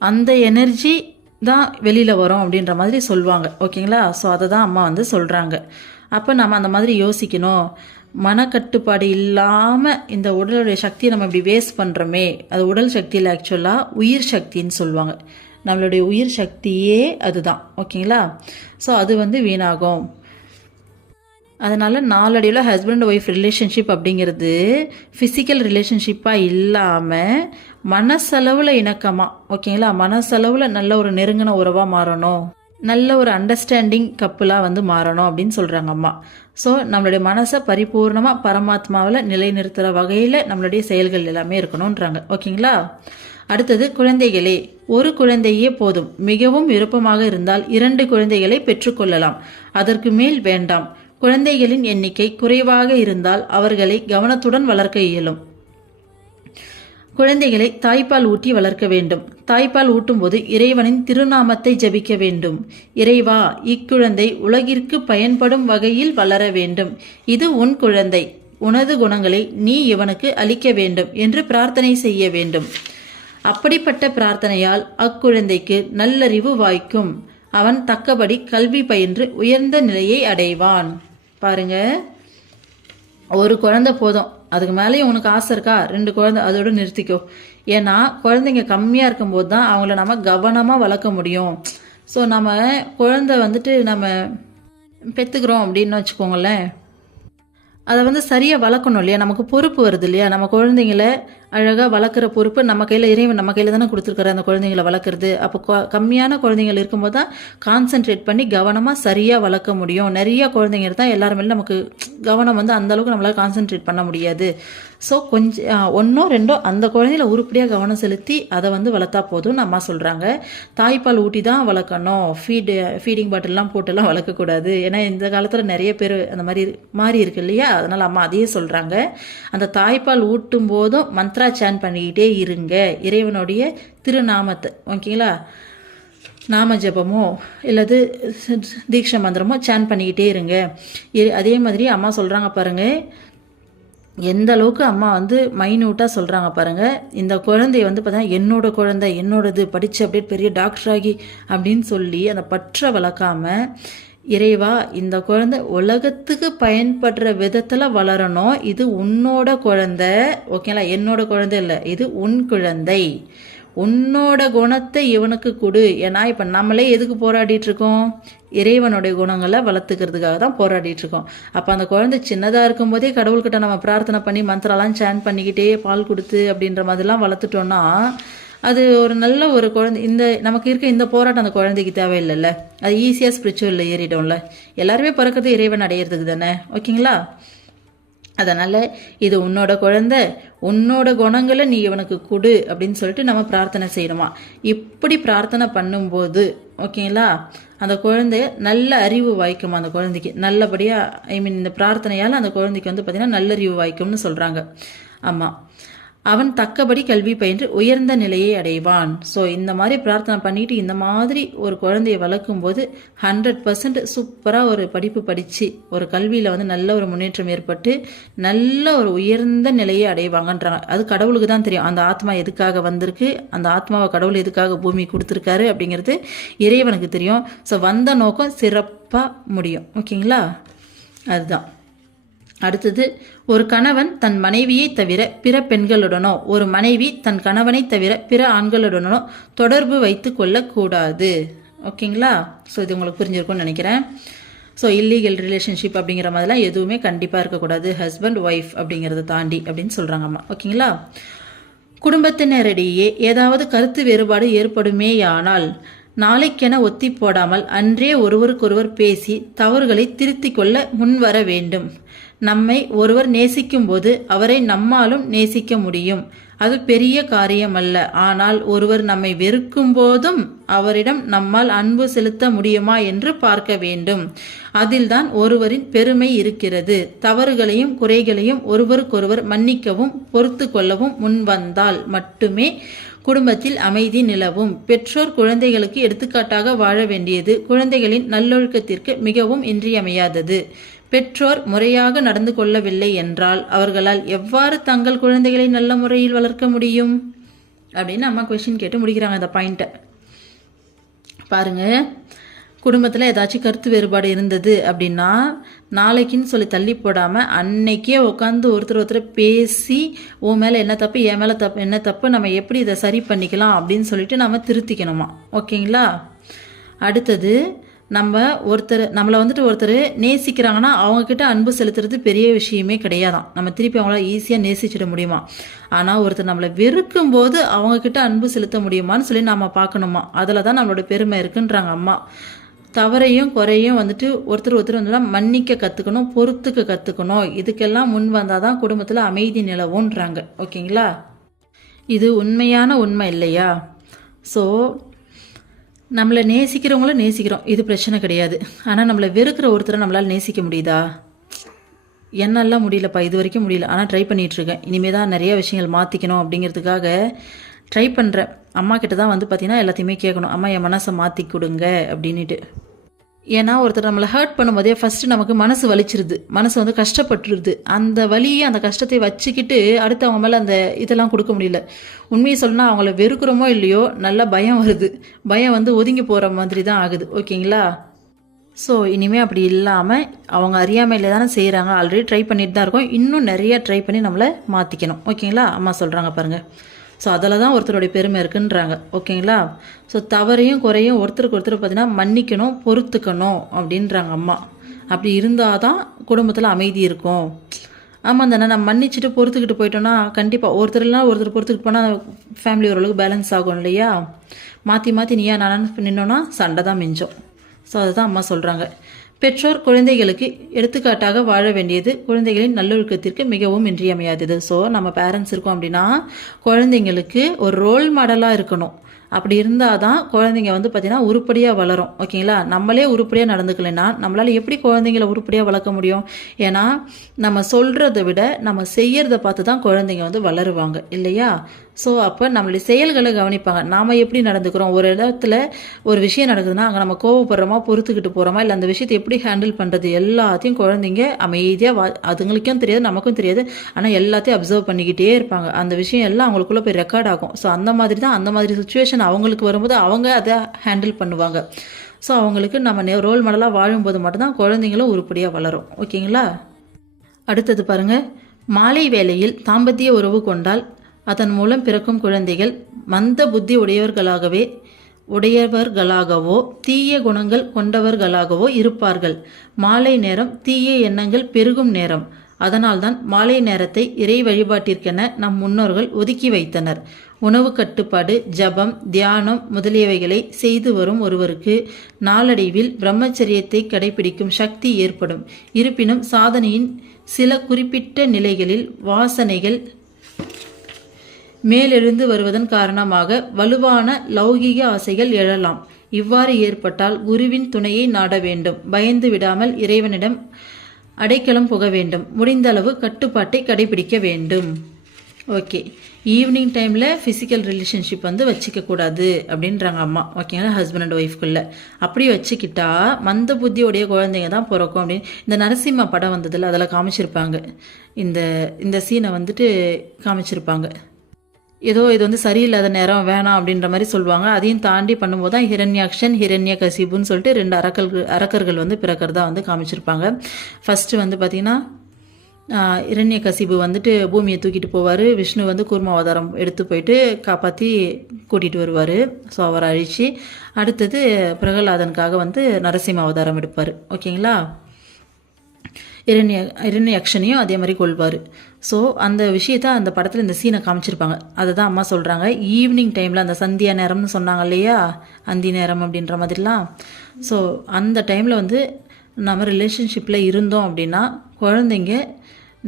அந்த எனர்ஜி தான் வெளியில் வரும் அப்படின்ற மாதிரி சொல்லுவாங்க. ஓகேங்களா? ஸோ அதை தான் அம்மா வந்து சொல்கிறாங்க. அப்போ நம்ம அந்த மாதிரி யோசிக்கணும். மனக்கட்டுப்பாடு இல்லாமல் இந்த உடலுடைய சக்தியை நம்ம இப்படி வேஸ்ட் பண்ணுறோமே, அது உடல் சக்தியில் ஆக்சுவலாக உயிர் சக்தின்னு சொல்லுவாங்க. நம்மளுடைய உயிர் சக்தியே அதுதான். ஓகேங்களா? ஸோ அது வந்து வீணாகும். அதனால் நாளடைவில் ஹஸ்பண்ட் அண்ட் ஒய்ஃப் ரிலேஷன்ஷிப் அப்படிங்கிறது ஃபிசிக்கல் ரிலேஷன்ஷிப்பாக இல்லாமல் மனசளவில் இணக்கமாக, ஓகேங்களா, மனசளவில் நல்ல ஒரு நெருங்கின உறவாக மாறணும், நல்ல ஒரு அண்டர்ஸ்டாண்டிங் கப்புலாக வந்து மாறணும் அப்படின்னு சொல்கிறாங்க அம்மா. ஸோ நம்மளுடைய மனசை பரிபூர்ணமாக பரமாத்மாவில் நிலைநிறுத்துகிற வகையில் நம்மளுடைய செயல்கள் எல்லாமே இருக்கணுன்றாங்க. ஓகேங்களா? அடுத்தது, குழந்தைகளே, ஒரு குழந்தையே போதும். மிகவும் விருப்பமாக இருந்தால் 2 குழந்தைகளை பெற்றுக்கொள்ளலாம், அதற்கு மேல் வேண்டாம். குழந்தைகளின் எண்ணிக்கை குறைவாக இருந்தால் அவர்களை கவனத்துடன் வளர்க்க இயலும். குழந்தைகளை தாய்ப்பால் ஊட்டி வளர்க்க வேண்டும். தாய்ப்பால் ஊட்டும்போது இறைவனின் திருநாமத்தை ஜபிக்க வேண்டும். இறைவா, இக்குழந்தை உலகிற்கு பயன்படும் வகையில் வளர வேண்டும். இது உன் குழந்தை. உனது குணங்களை நீ இவனுக்கு அளிக்க வேண்டும் என்று பிரார்த்தனை செய்ய வேண்டும். அப்படிப்பட்ட பிரார்த்தனையால் அக்குழந்தைக்கு நல்லறிவு வாய்க்கும். அவன் தக்கபடி கல்வி பயின்று உயர்ந்த நிலையை அடைவான். பாருங்க, ஒரு குழந்தை போதும். அதுக்கு மேலேயும் உனக்கு ஆசை இருக்கா, 2 குழந்தை, அதோடு நிறுத்திக்கோ. ஏன்னா குழந்தைங்க கம்மியாக இருக்கும்போது தான் அவங்கள நம்ம கவனமாக வளர்க்க முடியும். ஸோ நம்ம குழந்தை நம்ம பெற்றுக்கிறோம் அப்படின்னு வச்சுக்கோங்களேன், அதை சரியாக வளர்க்கணும் இல்லையா? நமக்கு பொறுப்பு வருது இல்லையா? நம்ம குழந்தைங்கள அழகாக வளர்க்குற பொறுப்பு நம்ம கையில், இறைவன் நம்ம கையில் தானே கொடுத்துருக்குற அந்த குழந்தைங்களை வளர்க்குறது. அப்போ கம்மியான குழந்தைங்கள் இருக்கும்போது தான் கான்சென்ட்ரேட் பண்ணி கவனமாக சரியாக வளர்க்க முடியும். நிறைய குழந்தைங்க இருந்தால் எல்லாருமே நமக்கு கவனம் அந்தளவுக்கு நம்மளால் கான்சென்ட்ரேட் பண்ண முடியாது. ஸோ கொஞ்சம் 1 2 அந்த குழந்தையில உருப்படியாக கவனம் செலுத்தி அதை வளர்த்தா போதும்னு அம்மா சொல்கிறாங்க. தாய்ப்பால் ஊட்டி தான் வளர்க்கணும், ஃபீடிங் பாட்டில்லாம் போட்டுலாம் வளர்க்கக்கூடாது. ஏன்னா இந்த காலத்தில் நிறைய பேர் அந்த மாதிரி மாறி இருக்கு இல்லையா? அதனால் அம்மா அதையே சொல்கிறாங்க. அந்த தாய்ப்பால் ஊட்டும் போதும் மந்த்ரா சேன் பண்ணிக்கிட்டே இருங்க, இறைவனுடைய திருநாமத்தை. ஓகேங்களா? நாம ஜபமோ இல்லது தீட்சை மந்திரமோ சேன் பண்ணிக்கிட்டே இருங்க. அதே மாதிரி அம்மா சொல்கிறாங்க பாருங்கள், எந்த அளவுக்கு அம்மா மைன்யூட்டாக சொல்கிறாங்க பாருங்கள். இந்த குழந்தைய பார்த்தீங்கன்னா என்னோட குழந்தை, என்னோடது, படித்து அப்படியே பெரிய டாக்டராகி அப்படின்னு சொல்லி அந்த பற்றை வளர்க்காம, இறைவா இந்த குழந்தை உலகத்துக்கு பயன்படுற விதத்தில் வளரணும், இது உன்னோட குழந்தை. ஓகேங்களா? என்னோட குழந்தை இல்லை, இது உன் குழந்தை. உன்னோட குணத்தை இவனுக்கு கொடு. ஏன்னா இப்போ நம்மளே எதுக்கு போராடிட்டு இருக்கோம்? இறைவனுடைய குணங்களை வளர்த்துக்கிறதுக்காக தான் போராடிட்டு இருக்கோம். அப்போ அந்த குழந்தை சின்னதாக இருக்கும்போதே கடவுள்கிட்ட நம்ம பிரார்த்தனை பண்ணி மந்திரம்லாம் சேன் பண்ணிக்கிட்டே பால் கொடுத்து அப்படின்ற மாதிரிலாம் வளர்த்துட்டோன்னா அது ஒரு நல்ல ஒரு குழந்தை. நமக்கு இருக்க இந்த போராட்டம் அந்த குழந்தைக்கு தேவையில்லைல்ல, அது ஈஸியாக ஸ்பிரிச்சுவலில் ஏறிடும்ல. எல்லாருமே பிறக்கிறது இறைவன் அடையிறதுக்கு தானே. ஓகேங்களா? அதனால் இது உன்னோட குழந்தை, உன்னோட குணங்களை நீ இவனுக்கு கொடு அப்படின்னு சொல்லிட்டு நம்ம பிரார்த்தனை செய்யணுமா. இப்படி பிரார்த்தனை பண்ணும்போது ஓகேங்களா, அந்த குழந்தைய நல்ல அறிவு வாய்க்குமா. அந்த குழந்தைக்கு நல்லபடியாக இந்த பிரார்த்தனையால் அந்த குழந்தைக்கு பார்த்திங்கன்னா நல்லறிவு வாய்க்கும்னு சொல்கிறாங்க. ஆமாம், அவன் தக்கபடி கல்வி பயின்று உயர்ந்த நிலையை அடைவான். ஸோ இந்த மாதிரி பிரார்த்தனை பண்ணிட்டு இந்த மாதிரி ஒரு குழந்தைய வளர்க்கும் போது 100% சூப்பராக ஒரு படிப்பு படித்து ஒரு கல்வியில் நல்ல ஒரு முன்னேற்றம் ஏற்பட்டு நல்ல ஒரு உயர்ந்த நிலையை அடைவாங்கன்றாங்க. அது கடவுளுக்கு தான் தெரியும் அந்த ஆத்மா எதுக்காக வந்திருக்கு, அந்த ஆத்மாவை கடவுள் எதுக்காக பூமி கொடுத்துருக்காரு அப்படிங்கிறது இறைவனுக்கு தெரியும். ஸோ வந்த நோக்கம் சிறப்பாக முடியும். ஓகேங்களா? அதுதான். அடுத்தது, ஒரு கணவன் தன் மனைவியை தவிர பிற பெண்களுடனோ, ஒரு மனைவி தன் கணவனை தவிர பிற ஆண்களுடனோ தொடர்பு வைத்து கொள்ளக்கூடாது. ஓகேங்களா? ஸோ இது உங்களுக்கு புரிஞ்சிருக்கும்னு நினைக்கிறேன். ஸோ இல்லீகல் ரிலேஷன்ஷிப் அப்படிங்கிற மாதிரிலாம் எதுவுமே கண்டிப்பாக இருக்கக்கூடாது, ஹஸ்பண்ட் ஒய்ஃப் அப்படிங்கிறத தாண்டி அப்படின்னு சொல்கிறாங்கம்மா. ஓகேங்களா? குடும்பத்தினரிடையே ஏதாவது கருத்து வேறுபாடு ஏற்படுமேயானால் நாளைக்கென ஒத்தி போடாமல் அன்றே ஒருவருக்கொருவர் பேசி தவறுகளை திருத்திக் கொள்ள முன்வர வேண்டும். நம்மை ஒருவர் நேசிக்கும் போது அவரை நம்மாலும் நேசிக்க முடியும். அது பெரிய காரியமல்ல. ஆனால் ஒருவர் நம்மை வெறுக்கும் போதும் அவரிடம் நம்மால் அன்பு செலுத்த முடியுமா என்று பார்க்க வேண்டும். அதில்தான் ஒருவரின் பெருமை இருக்கிறது. தவறுகளையும் குறைகளையும் ஒருவருக்கொருவர் மன்னிக்கவும் பொறுத்து கொள்ளவும் முன்வந்தால் மட்டுமே குடும்பத்தில் அமைதி நிலவும். பெற்றோர் குழந்தைகளுக்கு எடுத்துக்காட்டாக வாழ வேண்டியது குழந்தைகளின் நல்லொழுக்கத்திற்கு மிகவும் இன்றியமையாதது. பெற்றோர் முறையாக நடந்து கொள்ளவில்லை என்றால் அவர்களால் எவ்வாறு தங்கள் குழந்தைகளை நல்ல முறையில் வளர்க்க முடியும் அப்படின்னு அம்மா கொஸ்டின் கேட்டு முடிக்கிறாங்க இந்த பாயிண்ட்டை. பாருங்க, குடும்பத்தில் ஏதாச்சும் கருத்து வேறுபாடு இருந்தது அப்படின்னா நாளைக்குன்னு சொல்லி தள்ளி போடாமல் அன்னைக்கே உட்காந்து ஒருத்தர் பேசி உன் மேலே என்ன தப்பு, என் மேலே தப்பு, என்ன தப்பு, நம்ம எப்படி இதை சரி பண்ணிக்கலாம் அப்படின்னு சொல்லிட்டு நம்ம திருத்திக்கணுமா. ஓகேங்களா? அடுத்தது, நம்மளை ஒருத்தர் நேசிக்கிறாங்கன்னா அவங்கக்கிட்ட அன்பு செலுத்துறது பெரிய விஷயமே கிடையாதான். நம்ம திருப்பி அவங்கள ஈஸியாக நேசிச்சிட முடியுமா. ஆனால் ஒருத்தர் நம்மளை வெறுக்கும் போது அவங்கக்கிட்ட அன்பு செலுத்த முடியுமான்னு சொல்லி நம்ம பார்க்கணுமா. அதில் தான் நம்மளோட பெருமை இருக்குன்றாங்க அம்மா. தவறையும் குறையும் ஒருத்தர் மன்னிக்க கற்றுக்கணும், பொறுத்துக்க கற்றுக்கணும். இதுக்கெல்லாம் முன் வந்தால் தான் குடும்பத்தில் அமைதி நிலவுன்றாங்க. ஓகேங்களா? இது உண்மையான உண்மை இல்லையா? ஸோ நம்மளை நேசிக்கிறவங்கள நேசிக்கிறோம், இது பிரச்சனை கிடையாது. ஆனால் நம்மளை வெறுக்கிற ஒருத்தரை நம்மளால் நேசிக்க முடியுதா? என்னாலாம் முடியலப்பா, இது வரைக்கும் முடியல, ஆனால் ட்ரை பண்ணிகிட்ருக்கேன். இனிமேல் தான் நிறைய விஷயங்கள் மாற்றிக்கணும் அப்படிங்கிறதுக்காக ட்ரை பண்ணுறேன். அம்மா கிட்ட தான் வந்து பார்த்திங்கன்னா எல்லாத்தையுமே கேட்கணும், அம்மா என் மனசை மாற்றி கொடுங்க அப்படின்ட்டு. ஏன்னா ஒருத்தர் நம்மளை ஹர்ட் பண்ணும்போதே ஃபஸ்ட்டு நமக்கு மனசு வலிச்சிருது, மனசு வந்து கஷ்டப்பட்டுருது. அந்த வலியை அந்த கஷ்டத்தை வச்சுக்கிட்டு அடுத்து அவங்க மேலே அந்த இதெல்லாம் கொடுக்க முடியல. உண்மையை சொல்லணும்னா அவங்கள வெறுக்கிறோமோ இல்லையோ நல்ல பயம் வருது, பயம் வந்து ஒதுங்கி போகிற மாதிரி தான் ஆகுது. ஓகேங்களா? ஸோ இனிமேல் அப்படி இல்லாமல் அவங்க அறியாமையில் தானே செய்கிறாங்க, ஆல்ரெடி ட்ரை பண்ணிட்டு தான் இருக்கோம், இன்னும் நிறைய ட்ரை பண்ணி நம்மளை மாற்றிக்கணும். ஓகேங்களா? அம்மா சொல்கிறாங்க பாருங்கள். ஸோ அதில் தான் ஒருத்தருடைய பெருமை இருக்குன்றாங்க. ஓகேங்களா? ஸோ தவறையும் குறையும் ஒருத்தருக்கு ஒருத்தர் பார்த்திங்கன்னா மன்னிக்கணும், பொறுத்துக்கணும் அப்படின்றாங்க அம்மா. அப்படி இருந்தால் தான் குடும்பத்தில் அமைதி இருக்கும். ஆமாம் தானே, நம்ம மன்னிச்சுட்டு பொறுத்துக்கிட்டு போயிட்டோன்னா கண்டிப்பாக ஒருத்தர்லாம் ஒருத்தர் பொறுத்துக்கிட்டு போனால் ஃபேமிலி ஓரளவுக்கு பேலன்ஸ் ஆகும் இல்லையா? மாற்றி மாற்றி நீயா நானான்னு நின்னோன்னா சண்டை தான் மிஞ்சம். ஸோ அதுதான் அம்மா சொல்கிறாங்க. பெற்றோர் குழந்தைகளுக்கு எடுத்துக்காட்டாக வாழ வேண்டியது குழந்தைகளின் நல்லொழுக்கத்திற்கு மிகவும் இன்றியமையாதது. ஸோ நம்ம பேரண்ட்ஸ் இருக்கோம் அப்படின்னா குழந்தைங்களுக்கு ஒரு ரோல் மாடலாக இருக்கணும். அப்படி இருந்தால் தான் குழந்தைங்க வந்து பார்த்திங்கன்னா உருப்படியாக வளரும். ஓகேங்களா? நம்மளே உருப்படியாக நடந்துக்கலைன்னா நம்மளால் எப்படி குழந்தைங்களை உருப்படியாக வளர்க்க முடியும்? ஏன்னா நம்ம சொல்கிறத விட நம்ம செய்கிறத பார்த்து தான் குழந்தைங்க வந்து வளருவாங்க இல்லையா? ஸோ அப்போ நம்மளுடைய செயல்களை கவனிப்பாங்க. நாம் எப்படி நடந்துக்கிறோம், ஒரு இடத்துல ஒரு விஷயம் நடக்குதுன்னா அங்கே நம்ம கோவப்படுறோமா, பொறுத்துக்கிட்டு போகிறோமா, இல்லை அந்த விஷயத்தை எப்படி ஹேண்டில் பண்ணுறது, எல்லாத்தையும் குழந்தைங்க அமைதியாக அதுங்களுக்கும் தெரியாது நமக்கும் தெரியாது, ஆனால் எல்லாத்தையும் அப்சர்வ் பண்ணிக்கிட்டே இருப்பாங்க. அந்த விஷயம் எல்லாம் அவங்களுக்குள்ளே போய் ரெக்கார்ட் ஆகும். ஸோ அந்த மாதிரி தான் அந்த மாதிரி சுச்சுவேஷன் அவங்களுக்கு வரும்போது அவங்க அதை ஹேண்டில் பண்ணுவாங்க. ஸோ அவங்களுக்கு நம்ம ரோல் மாடலாக வாழும்போது மட்டும்தான் குழந்தைங்களும் உருப்படியாக வளரும். ஓகேங்களா? அடுத்தது பாருங்கள். மாலை வேளையில் தாம்பத்திய உறவு கொண்டால் அதன் மூலம் பிறக்கும் குழந்தைகள் மந்த புத்தி உடையவர்களாகவோ தீய குணங்கள் கொண்டவர்களாகவோ இருப்பார்கள். மாலை நேரம் தீய எண்ணங்கள் பெருகும் நேரம். அதனால்தான் மாலை நேரத்தை இறை வழிபாட்டிற்கென நம் முன்னோர்கள் ஒதுக்கி வைத்தனர். உணவு கட்டுப்பாடு, ஜபம், தியானம் முதலியவைகளை செய்து வரும் ஒருவருக்கு நாளடைவில் பிரம்மச்சரியத்தை கடைபிடிக்கும் சக்தி ஏற்படும். இருப்பினும் சாதனையின் சில குறிப்பிட்ட நிலைகளில் வாசனைகள் மேலெழுந்து வருவதன் காரணமாக வலுவான லௌகீக ஆசைகள் எழலாம். இவ்வாறு ஏற்பட்டால் குருவின் துணையை நாட வேண்டும். பயந்து விடாமல் இறைவனிடம் அடைக்கலம் புக வேண்டும். முடிந்தளவு கட்டுப்பாட்டை கடைபிடிக்க வேண்டும். ஓகே, ஈவினிங் டைமில் ஃபிசிக்கல் ரிலேஷன்ஷிப் வந்து வச்சுக்கக்கூடாது அப்படின்றாங்க அம்மா. ஓகேங்களா? ஹஸ்பண்ட் அண்ட் ஒய்ஃப்குள்ளே அப்படி வச்சுக்கிட்டா மந்த புத்தியோடைய குழந்தைங்க தான் பிறக்கும் அப்படின்னு இந்த நரசிம்மா படம் வந்ததில் அதில் காமிச்சிருப்பாங்க. இந்த சீனை வந்துட்டு காமிச்சிருப்பாங்க. ஏதோ இது வந்து சரியில்லாத நேரம் வேணாம் அப்படின்ற மாதிரி சொல்லுவாங்க. அதையும் தாண்டி பண்ணும்போது தான் ஹிரண்யகசிபுன்னு சொல்லிட்டு 2 அரக்கர்கள் வந்து பிறக்கிறதா வந்து காமிச்சிருப்பாங்க. ஃபஸ்ட்டு வந்து பார்த்திங்கன்னா ஹிரண்யகசிபு வந்துட்டு பூமியை தூக்கிட்டு போவார். விஷ்ணு வந்து கூர்ம அவதாரம் எடுத்து போயிட்டு காப்பாற்றி கூட்டிகிட்டு வருவார். ஸோ அவரை அழித்து அடுத்தது பிரகலாதனுக்காக வந்து நரசிம்ம அவதாரம் எடுப்பார். ஓகேங்களா? இரண்யக்ஷனையும் அதே மாதிரி கொள்வார். ஸோ அந்த விஷயத்த அந்த படத்தில் இந்த சீனை காமிச்சிருப்பாங்க. அதை தான் அம்மா சொல்கிறாங்க. ஈவினிங் டைமில் அந்த சந்தியா நேரம்னு சொன்னாங்க இல்லையா, அந்தி நேரம் அப்படின்ற மாதிரிலாம். ஸோ அந்த டைமில் வந்து நம்ம ரிலேஷன்ஷிப்பில் இருந்தோம் அப்படின்னா குழந்தைங்க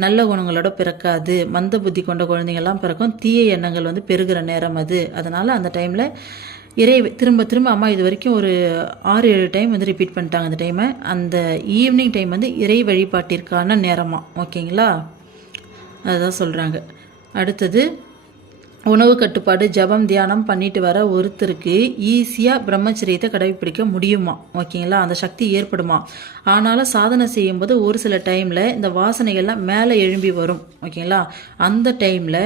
நல்ல குணங்களோட பிறக்காது, மந்த புத்தி கொண்ட குழந்தைங்கள்லாம் பிறக்கும். தீய எண்ணங்கள் வந்து பெருகிற நேரம் அது. அதனால் அந்த டைமில் திரும்ப திரும்ப அம்மா இது வரைக்கும் ஒரு 6-7 டைம் வந்து ரிப்பீட் பண்ணிட்டாங்க அந்த டைமை. அந்த ஈவினிங் டைம் வந்து இறை வழிபாட்டிற்கான நேரமாக. ஓகேங்களா? அதுதான் சொல்கிறாங்க. அடுத்தது உணவு கட்டுப்பாடு, ஜபம், தியானம் பண்ணிட்டு வர ஒருத்தருக்கு ஈஸியாக பிரம்மச்சரியத்தை கடைபிடிக்க முடியுமா? ஓகேங்களா? அந்த சக்தி ஏற்படுமா? ஆனாலும் சாதனை செய்யும்போது ஒரு சில டைமில் இந்த வாசனைகள்லாம் மேலே எழும்பி வரும். ஓகேங்களா? அந்த டைமில்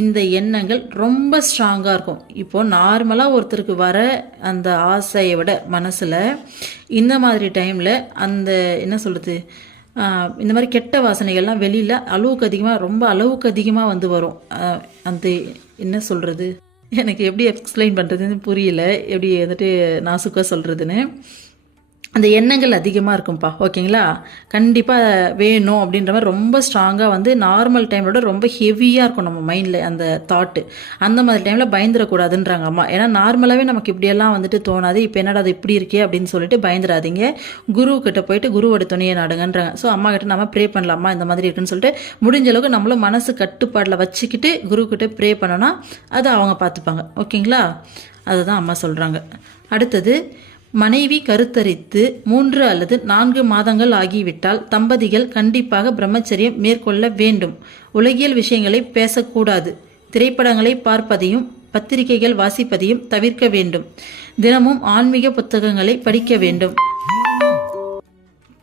இந்த எண்ணங்கள் ரொம்ப ஸ்ட்ராங்காக இருக்கும். இப்போது நார்மலாக ஒருத்தருக்கு வர அந்த ஆசையை விட மனசில் இந்த மாதிரி டைமில் அந்த என்ன சொல்கிறது, இந்த மாதிரி கெட்ட வாசனைகள்லாம் வெளியில் ரொம்ப அளவுக்கு அதிகமாக வந்து வரும். அந்த என்ன சொல்கிறது, எனக்கு எப்படி எக்ஸ்பிளைன் பண்ணுறதுன்னு புரியல, எப்படி வந்துட்டு நாசுக்காக சொல்கிறதுன்னு. அந்த எண்ணங்கள் அதிகமாக இருக்கும்ப்பா. ஓகேங்களா? கண்டிப்பாக வேணும் அப்படின்ற மாதிரி ரொம்ப ஸ்ட்ராங்காக வந்து நார்மல் டைமோட ரொம்ப ஹெவியாக இருக்கும் நம்ம மைண்டில் அந்த தாட்டு. அந்த மாதிரி டைமில் பயந்துடக்கூடாதுன்றாங்க அம்மா. ஏன்னா நார்மலாகவே நமக்கு இப்படியெல்லாம் வந்துட்டு தோணாது. இப்போ என்னடா அது இப்படி இருக்கே அப்படின்னு சொல்லிட்டு பயந்துடாதீங்க. குருக்கிட்ட போயிட்டு குருவோட துணையை நாடுங்கன்றாங்க. ஸோ அம்மா கிட்ட நம்ம ப்ரே பண்ணலாமா இந்த மாதிரி இருக்குன்னு சொல்லிட்டு முடிஞ்ச அளவுக்கு நம்மளும் மனசு கட்டுப்பாடில் வச்சுக்கிட்டு குருக்கிட்ட ப்ரே பண்ணோன்னா அதை அவங்க பார்த்துப்பாங்க. ஓகேங்களா? அதுதான் அம்மா சொல்கிறாங்க. அடுத்தது மனைவி கருத்தரித்து 3 அல்லது 4 மாதங்கள் ஆகிவிட்டால் தம்பதிகள் கண்டிப்பாக பிரம்மச்சரியம் மேற்கொள்ள வேண்டும். உலகியல் விஷயங்களை பேசக்கூடாது. திரைப்படங்களை பார்ப்பதையும் பத்திரிகைகள் வாசிப்பதையும் தவிர்க்க வேண்டும். தினமும் ஆன்மீக புத்தகங்களை படிக்க வேண்டும்.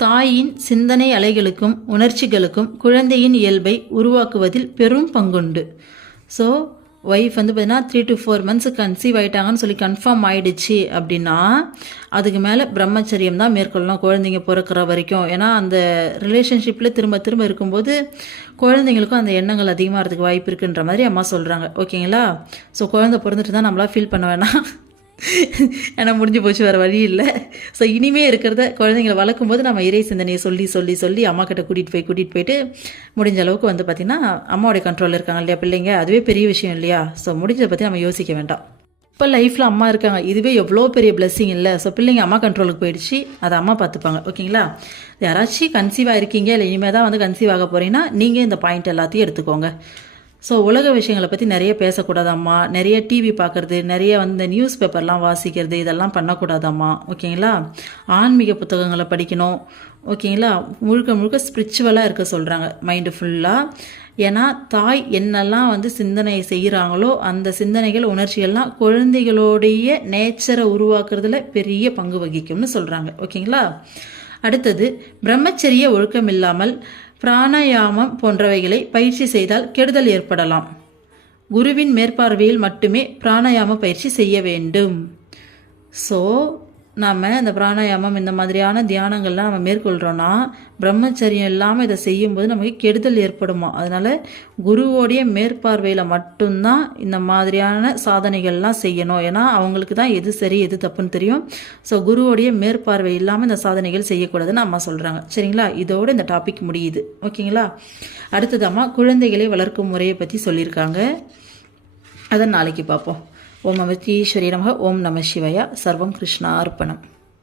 தாயின் சிந்தனை அலைகளுக்கும் உணர்ச்சிகளுக்கும் குழந்தையின் இயல்பை உருவாக்குவதில் பெரும் பங்குண்டு. ஸோ ஒய்ஃப் வந்து பார்த்தீங்கன்னா 3 to 4 months கன்சீவ் ஆகிட்டாங்கன்னு சொல்லி கன்ஃபார்ம் ஆகிடுச்சு அப்படின்னா அதுக்கு மேலே பிரம்மச்சரியம் தான் மேற்கொள்ளணும் குழந்தைங்க பிறக்கிற வரைக்கும். ஏன்னா அந்த ரிலேஷன்ஷிப்பில் திரும்ப திரும்ப இருக்கும்போது குழந்தைங்களுக்கும் அந்த எண்ணங்கள் அதிகமாகிறதுக்கு வாய்ப்பு இருக்குன்ற மாதிரி அம்மா சொல்கிறாங்க. ஓகேங்களா? ஸோ குழந்தை பிறந்துட்டு தான் நம்மளாம் ஃபீல் பண்ண வேணாம். ஏன்னா முடிஞ்சு போச்சு, வேறு வழி இல்லை. ஸோ இனிமே இருக்கிறத குழந்தைங்களை வளர்க்கும் போது நம்ம இறை சிந்தனையை சொல்லி சொல்லி சொல்லி அம்மா கிட்ட கூட்டிகிட்டு போயிட்டு முடிஞ்ச அளவுக்கு வந்து பார்த்திங்கன்னா அம்மாவோடைய கண்ட்ரோலில் இருக்காங்க இல்லையா பிள்ளைங்க, அதுவே பெரிய விஷயம் இல்லையா? ஸோ முடிஞ்சதை பற்றி நம்ம யோசிக்க வேண்டாம். இப்போ லைஃப்பில் அம்மா இருக்காங்க, இதுவே எவ்வளோ பெரிய பிளெஸ்ஸிங் இல்லை? ஸோ பிள்ளைங்க அம்மா கண்ட்ரோலுக்கு போயிடுச்சு, அதை அம்மா பார்த்துப்பாங்க. ஓகேங்களா? யாராச்சும் கன்சீவாக இருக்கீங்க இல்லை இனிமேல் தான் வந்து கன்சீவ் ஆக போகிறீங்கன்னா நீங்கள் இந்த பாயிண்ட் எல்லாத்தையும் எடுத்துக்கோங்க. ஸோ உலக விஷயங்களை பற்றி நிறைய பேசக்கூடாதாம்மா, நிறைய டிவி பார்க்குறது, நிறைய வந்து நியூஸ் பேப்பர்லாம் வாசிக்கிறது, இதெல்லாம் பண்ணக்கூடாதாம்மா. ஓகேங்களா? ஆன்மீக புத்தகங்களை படிக்கணும். ஓகேங்களா? முழுக்க முழுக்க ஸ்பிரிச்சுவலாக இருக்க சொல்கிறாங்க மைண்டு ஃபுல்லாக. ஏன்னா தாய் என்னெல்லாம் வந்து சிந்தனை செய்கிறாங்களோ அந்த சிந்தனைகள் உணர்ச்சிகள்லாம் குழந்தைகளுடைய நேச்சரை உருவாக்குறதுல பெரிய பங்கு வகிக்கும்னு சொல்கிறாங்க. ஓகேங்களா? அடுத்தது, பிரம்மச்சரிய ஒழுக்கம் இல்லாமல் பிராணாயாமம் போன்றவைகளை பயிற்சி செய்தால் கெடுதல் ஏற்படலாம். குருவின் மேற்பார்வையில் மட்டுமே பிராணாயாம பயிற்சி செய்ய வேண்டும். ஸோ நம்ம இந்த பிராணாயாமம் இந்த மாதிரியான தியானங்கள்லாம் நம்ம மேற்கொள்கிறோன்னா பிரம்மச்சரியம் இல்லாமல் இதை செய்யும்போது நமக்கு கெடுதல் ஏற்படுமா. அதனால் குருவோடைய மேற்பார்வையில் மட்டும்தான் இந்த மாதிரியான சாதனைகள்லாம் செய்யணும். ஏன்னா அவங்களுக்கு தான் எது சரி எது தப்புன்னு தெரியும். ஸோ குருவோடைய மேற்பார்வை இல்லாமல் இந்த சாதனைகள் செய்யக்கூடாதுன்னு அம்மா சொல்கிறாங்க. சரிங்களா? இதோடு இந்த டாபிக் முடியுது. ஓகேங்களா? அடுத்தது அம்மா குழந்தைகளை வளர்க்கும் முறையை பற்றி சொல்லியிருக்காங்க. அதை நாளைக்கு பார்ப்போம். ஓம் நம ஈஸ்வரி நமக. ஓம் நம சிவாய. சர்வம் கிருஷ்ணா அர்ப்பணம்.